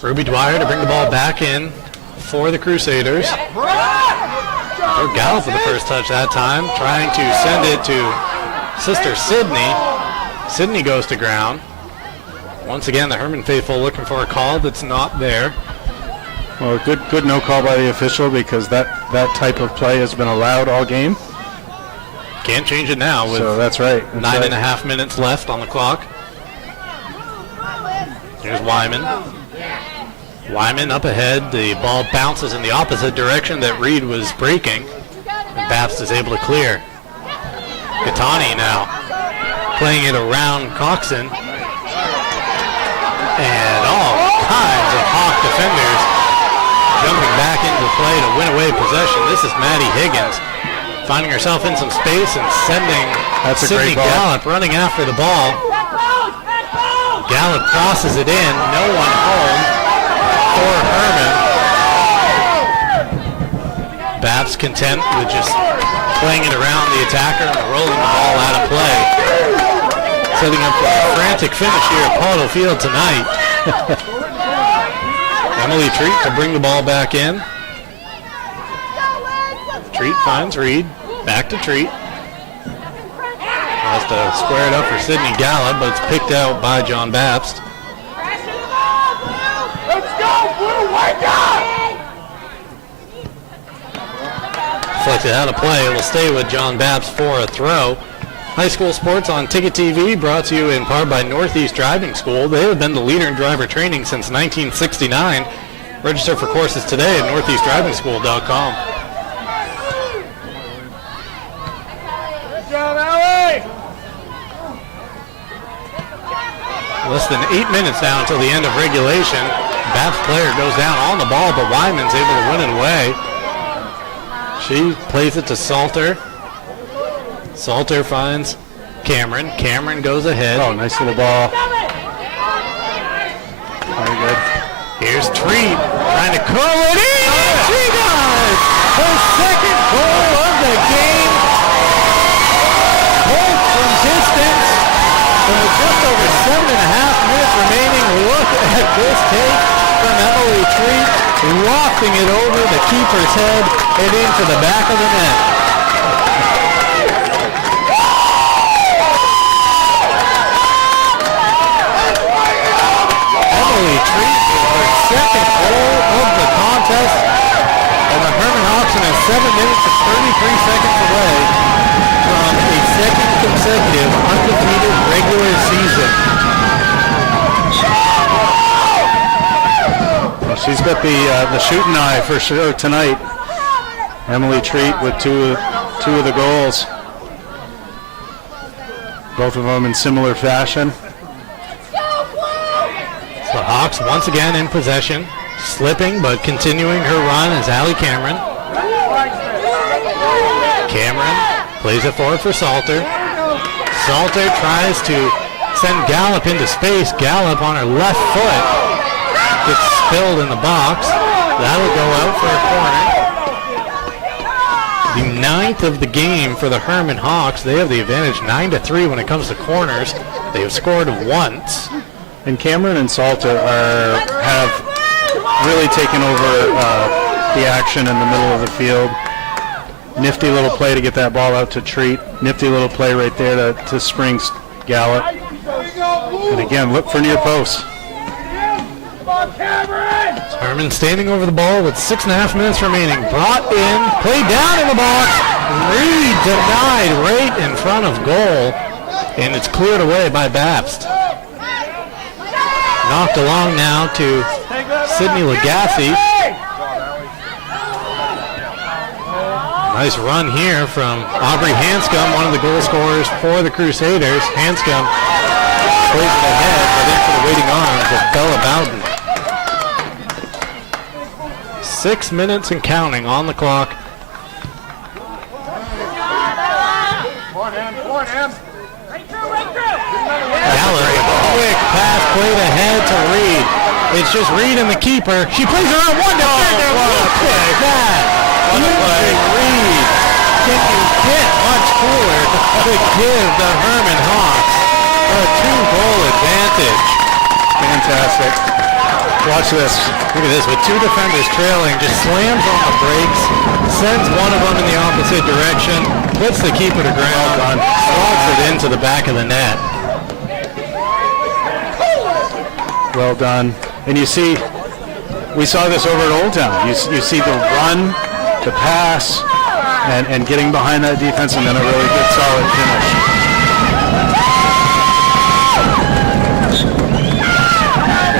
Ruby Dwyer to bring the ball back in for the Crusaders. Or Gallup for the first touch that time, trying to send it to sister Sydney. Sydney goes to ground. Once again, the Hermon faithful looking for a call that's not there. Well, good no call by the official because that type of play has been allowed all game. Can't change it now with so that's right. 9.5 minutes left on the clock. Here's Wyman. Wyman up ahead. The ball bounces in the opposite direction that Reed was breaking. And Bapst is able to clear. Gaetani now playing it around Coxon. And all kinds of Hawk defenders jumping back into play to win away possession. This is Maddie Higgins finding herself in some space and sending Sydney Gallup running after the ball. Gallup crosses it in. No one home for Hermon. Bapst content with just playing it around the attacker and rolling the ball out of play. Setting up for a frantic finish here at Paul Field tonight. Emily Treat to bring the ball back in. Treat finds Reed. Back to Treat. Has to square it up for Sydney Gallup, but it's picked out by John Bapst. Let's go, Blue! Wake up! Deflected out of play. It will stay with John Bapst for a throw. High school sports on Ticket TV, brought to you in part by Northeast Driving School. They have been the leader in driver training since 1969. Register for courses today at northeastdrivingschool.com. Good job, Allie! Less than 8 minutes now until the end of regulation. Bapst player goes down on the ball, but Wyman's able to win it away. She plays it to Salter. Salter finds Cameron. Cameron goes ahead. Oh, nice little ball. Very good. Here's Treat trying to curl it in. She does! Her second goal of the game. Both from distance. With just over 7.5 minutes remaining, look at this take from Emily Treat, lofting it over the keeper's head and into the back of the net. Emily Treat is her second goal of the contest, and the Hermon Hawks are 7 minutes and 33 seconds away from a second consecutive undefeated regular season. Well, she's got the shooting eye for sure tonight. Emily Treat with two of the goals. Both of them in similar fashion. The Hawks once again in possession, slipping but continuing her run is Allie Cameron. Cameron plays it forward for Salter. Salter tries to send Gallup into space. Gallup on her left foot gets spilled in the box. That'll go out for a corner. The 9th of the game for the Hermon Hawks. They have the advantage 9-3 when it comes to corners. They have scored once. And Cameron and Salter have really taken over the action in the middle of the field. Nifty little play to get that ball out to Treat. Nifty little play right there to Springs Gallup. And again, look for near posts. Herman standing over the ball with 6.5 minutes remaining. Brought in, played down in the box. Reed denied right in front of goal. And it's cleared away by Bapst. Knocked along now to Sydney Lagasse. Nice run here from Aubrey Hanscom, one of the goal scorers for the Crusaders. Hanscom plays it ahead, but into the waiting arms of Bella Bowden. 6 minutes and counting on the clock. Gallup, quick pass played ahead to Reed. It's just Reed and the keeper. She plays around one defender. Look at that. Reed. Can you get much cooler to give the Hermon Hawks a 2-goal advantage? Fantastic. Watch this. Look at this, with 2 defenders trailing, just slams on the brakes, sends one of them in the opposite direction, puts the keeper to ground, slots it into the back of the net. Well done. And you see, we saw this over at Old Town. You see the run, the pass, and getting behind that defense, and then a really good solid finish.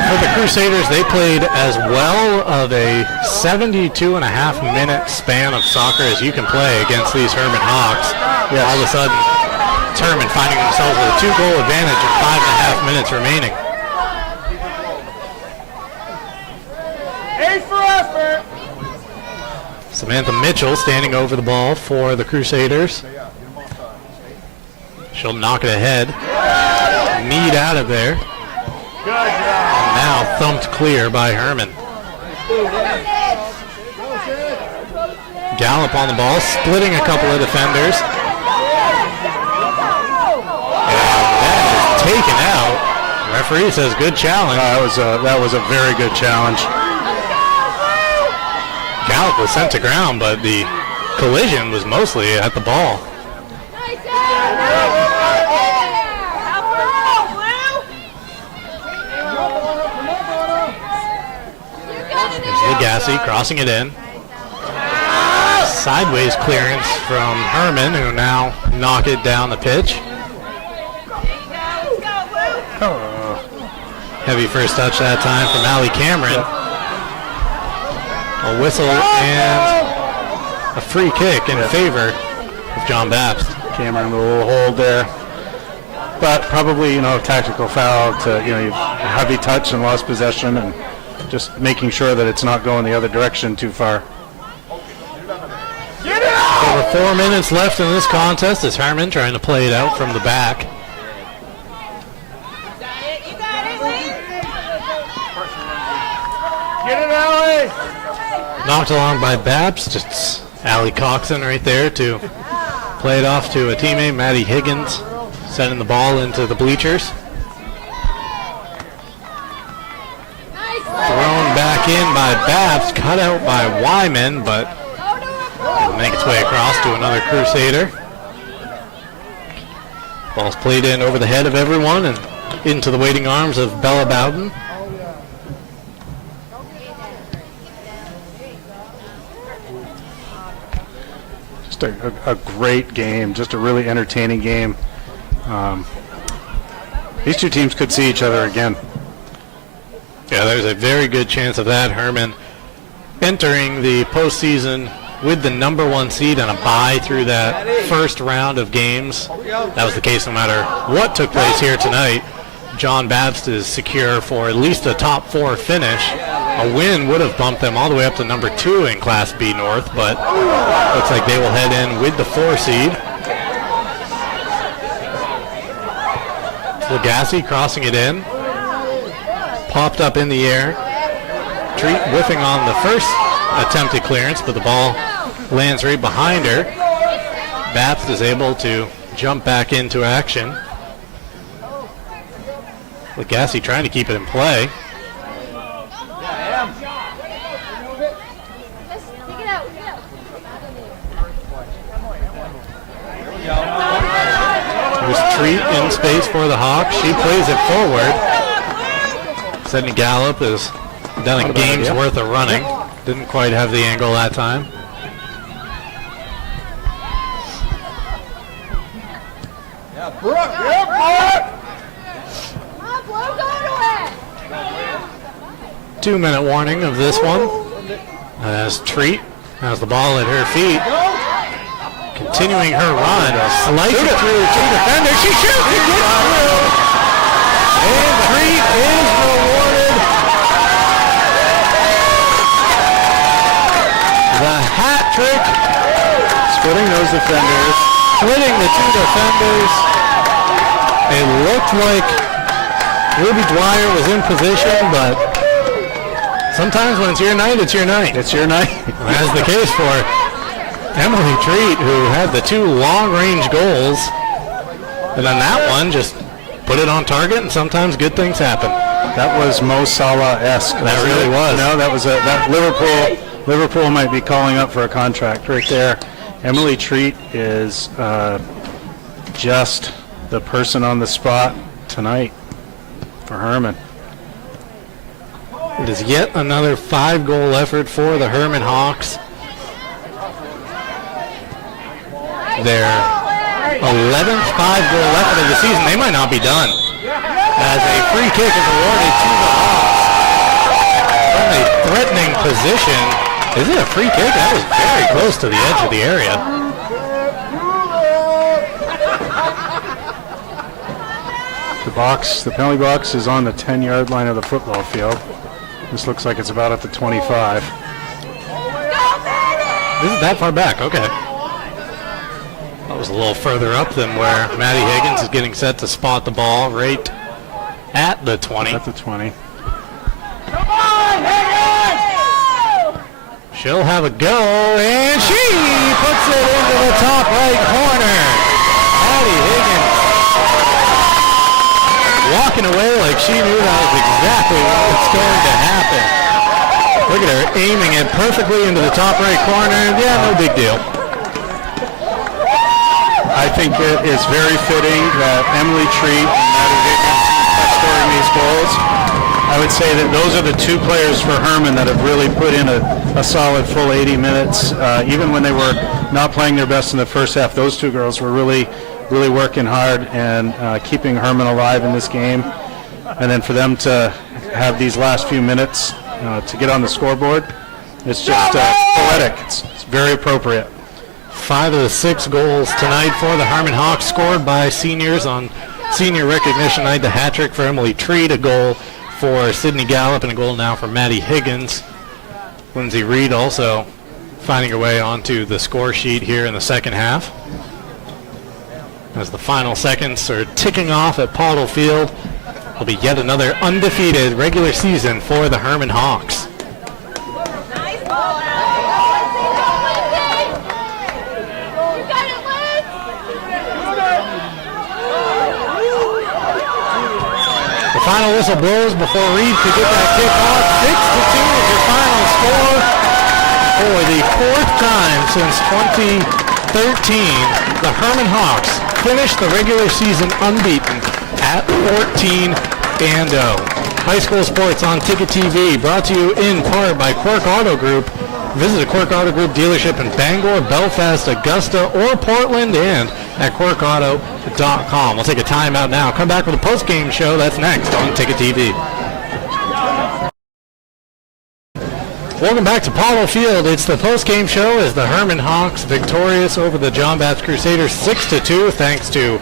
For the Crusaders, they played as well of a 72.5 minute span of soccer as you can play against these Hermon Hawks. Yes. All of a sudden, Hermon finding themselves with a 2-goal advantage with 5.5 minutes remaining. Samantha Mitchell standing over the ball for the Crusaders. She'll knock it ahead. Mead out of there. And now thumped clear by Hermon. Gallup on the ball, splitting a couple of defenders. And that is taken out. Referee says good challenge. That was a very good challenge. Gallup was sent to ground, but the collision was mostly at the ball. There's Lagasse crossing it in. sideways clearance from Hermon, who now knock it down the pitch. Heavy first touch that time from Allie Cameron. A whistle and a free kick in favor of John Bapst. Cameron with a little hold there. But probably, tactical foul to, you heavy touch and lost possession, and just making sure that it's not going the other direction too far. Over 4 minutes left in this contest as Hermon trying to play it out from the back. Get it, Allie! Knocked along by Bapst. It's Allie Coxon right there to play it off to a teammate, Maddie Higgins, sending the ball into the bleachers. Thrown back in by Bapst, cut out by Wyman, but it'll make its way across to another Crusader. Ball's played in over the head of everyone and into the waiting arms of Bella Bowden. Just a great game, just a really entertaining game. These two teams could see each other again. Yeah, there's a very good chance of that. Hermon entering the postseason with the number 1 seed and a bye through that first round of games. That was the case no matter what took place here tonight. John Bapst is secure for at least a top 4 finish. A win would have bumped them all the way up to number 2 in Class B North, but looks like they will head in with the 4 seed. Lagasse crossing it in. Popped up in the air. Treat whiffing on the first attempted clearance, but the ball lands right behind her. Bapst is able to jump back into action. Lagasse trying to keep it in play. There's Treat in space for the Hawks. She plays it forward. Sydney Gallup has done a game's worth of running. Didn't quite have the angle that time. Yeah, Brooke! Yeah, Brooke! 2-minute warning of this one. As Treat has the ball at her feet. Continuing her run. Slicing through 2 defenders. She shoots and gets through. And Treat is rewarded. The hat trick. Splitting those defenders. Splitting the 2 defenders. It looked like Ruby Dwyer was in position, but sometimes when it's your night, it's your night. It's your night. That's the case for Emily Treat, who had the 2 long-range goals. And on that one, just put it on target, and sometimes good things happen. That was Mo Salah-esque. That really was. No, that was that Liverpool might be calling up for a contract right there. Emily Treat is just the person on the spot tonight for Hermon. It is yet another 5-goal effort for the Hermon Hawks. Their 11th 5-goal effort of the season. They might not be done. As a free kick is awarded to the Hawks from a threatening position. Is it a free kick? That was very close to the edge of the area. The penalty box is on the 10-yard line of the football field. This looks like it's about at the 25. This is that far back, okay. That was a little further up than where Maddie Higgins is getting set to spot the ball right at the 20. At the 20. Come on, Higgins! She'll have a go, and she puts it into the top right corner. Maddie Higgins walking away like she knew that was exactly what was going to happen. Look at her aiming it perfectly into the top right corner. Yeah, no big deal. I think it is very fitting that Emily Treat and Maddie Higgins are scoring these goals. I I would say that those are the two players for Hermon that have really put in a solid full 80 minutes. Even when they were not playing their best in the first half, those two girls were really working hard and keeping Hermon alive in this game. And then for them to have these last few minutes to get on the scoreboard, it's just poetic. It's very appropriate. 5 of the 6 goals tonight for the Hermon Hawks scored by seniors on senior recognition night. The hat trick for Emily Treat, a goal for Sydney Gallup, and a goal now for Maddie Higgins. Lindsay Reed also finding her way onto the score sheet here in the second half. As the final seconds are ticking off at Pottle Field, will be yet another undefeated regular season for the Hermon Hawks. Nice ball. You got it, Liz. The final whistle blows before Reed could get that kick off. 6-2 is your final score. For the 4th time since 2013, the Hermon Hawks finished the regular season unbeaten at 14-0. High school sports on Ticket TV, brought to you in part by Quirk Auto Group. Visit a Quirk Auto Group dealership in Bangor, Belfast, Augusta, or Portland, and at quirkauto.com. We'll take a timeout now. Come back with a post-game show. That's next on Ticket TV. Welcome back to Pottle Field. It's the post-game show as the Hermon Hawks victorious over the John Bapst Crusaders 6-2 thanks to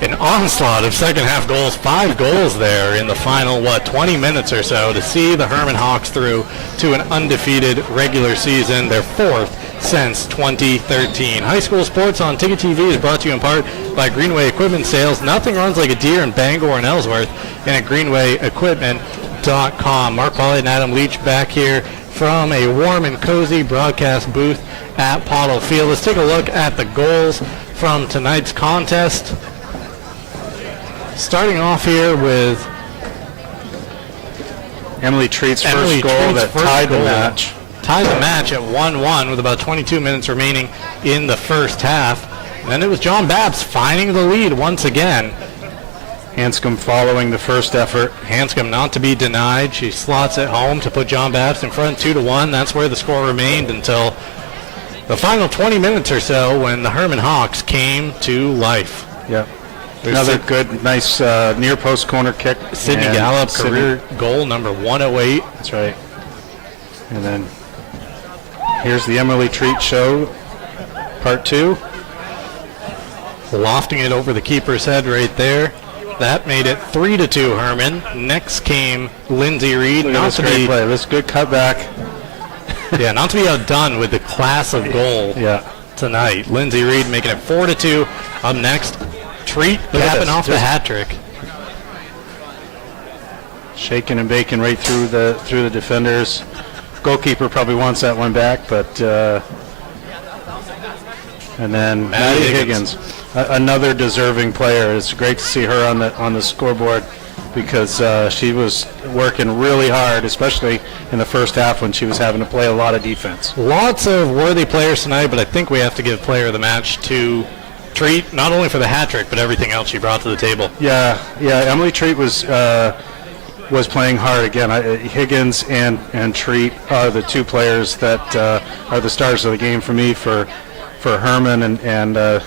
an onslaught of second-half goals. 5 goals there in the final, 20 minutes or so to see the Hermon Hawks through to an undefeated regular season, their 4th since 2013. High school sports on Ticket TV is brought to you in part by Greenway Equipment Sales. Nothing runs like a deer in Bangor and Ellsworth, and at greenwayequipment.com. Mark Pauley and Adam Leach back here from a warm and cozy broadcast booth at Pottle Field. Let's take a look at the goals from tonight's contest. Starting off here with Emily Treat's first goal that tied the match. Tied the match at 1-1 with about 22 minutes remaining in the first half. And then it was John Bapst finding the lead once again. Hanscom following the first effort. Hanscom not to be denied. She slots it home to put John Bapst in front 2-1. That's where the score remained until the final 20 minutes or so when the Hermon Hawks came to life. Yep. Another good, nice near post corner kick. Sydney Gallup, career goal number 108. That's right. And then here's the Emily Treat show, part 2. Lofting it over the keeper's head right there. That made it 3-2 Hermon. Next came Lindsay Reed. Look at this great play. This good cutback. Yeah, not to be outdone with the class of goal tonight. Lindsay Reed making it 4-2. Up next, Treat capping off the hat trick. Shaking and baking right through the defenders. Goalkeeper probably wants that one back, but and then Maddie Higgins, another deserving player. It's great to see her on the scoreboard because she was working really hard, especially in the first half when she was having to play a lot of defense. Lots of worthy players tonight, but I think we have to give player of the match to Treat, not only for the hat trick, but everything else she brought to the table. Yeah. Emily Treat was playing hard again. Higgins and Treat are the two players that are the stars of the game for me for Hermon and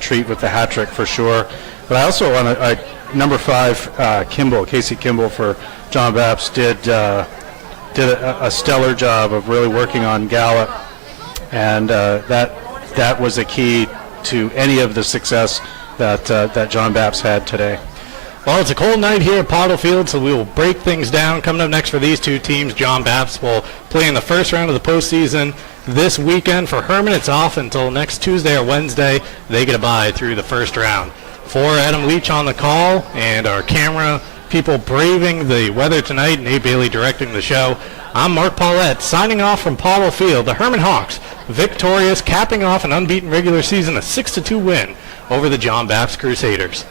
Treat with the hat trick for sure. But I also want to number 5 Casey Kimball for John Bapst did a stellar job of really working on Gallup, and that was a key to any of the success that John Bapst had today. Well, it's a cold night here at Pottle Field, so we will break things down. Coming up next for these two teams, John Bapst will play in the first round of the postseason this weekend. For Hermon, it's off until next Tuesday or Wednesday. They get a bye through the first round. For Adam Leach on the call and our camera people braving the weather tonight, Nate Bailey directing the show, I'm Mark Paulette signing off from Pottle Field. The Hermon Hawks victorious, capping off an unbeaten regular season, a 6-2 win over the John Bapst Crusaders.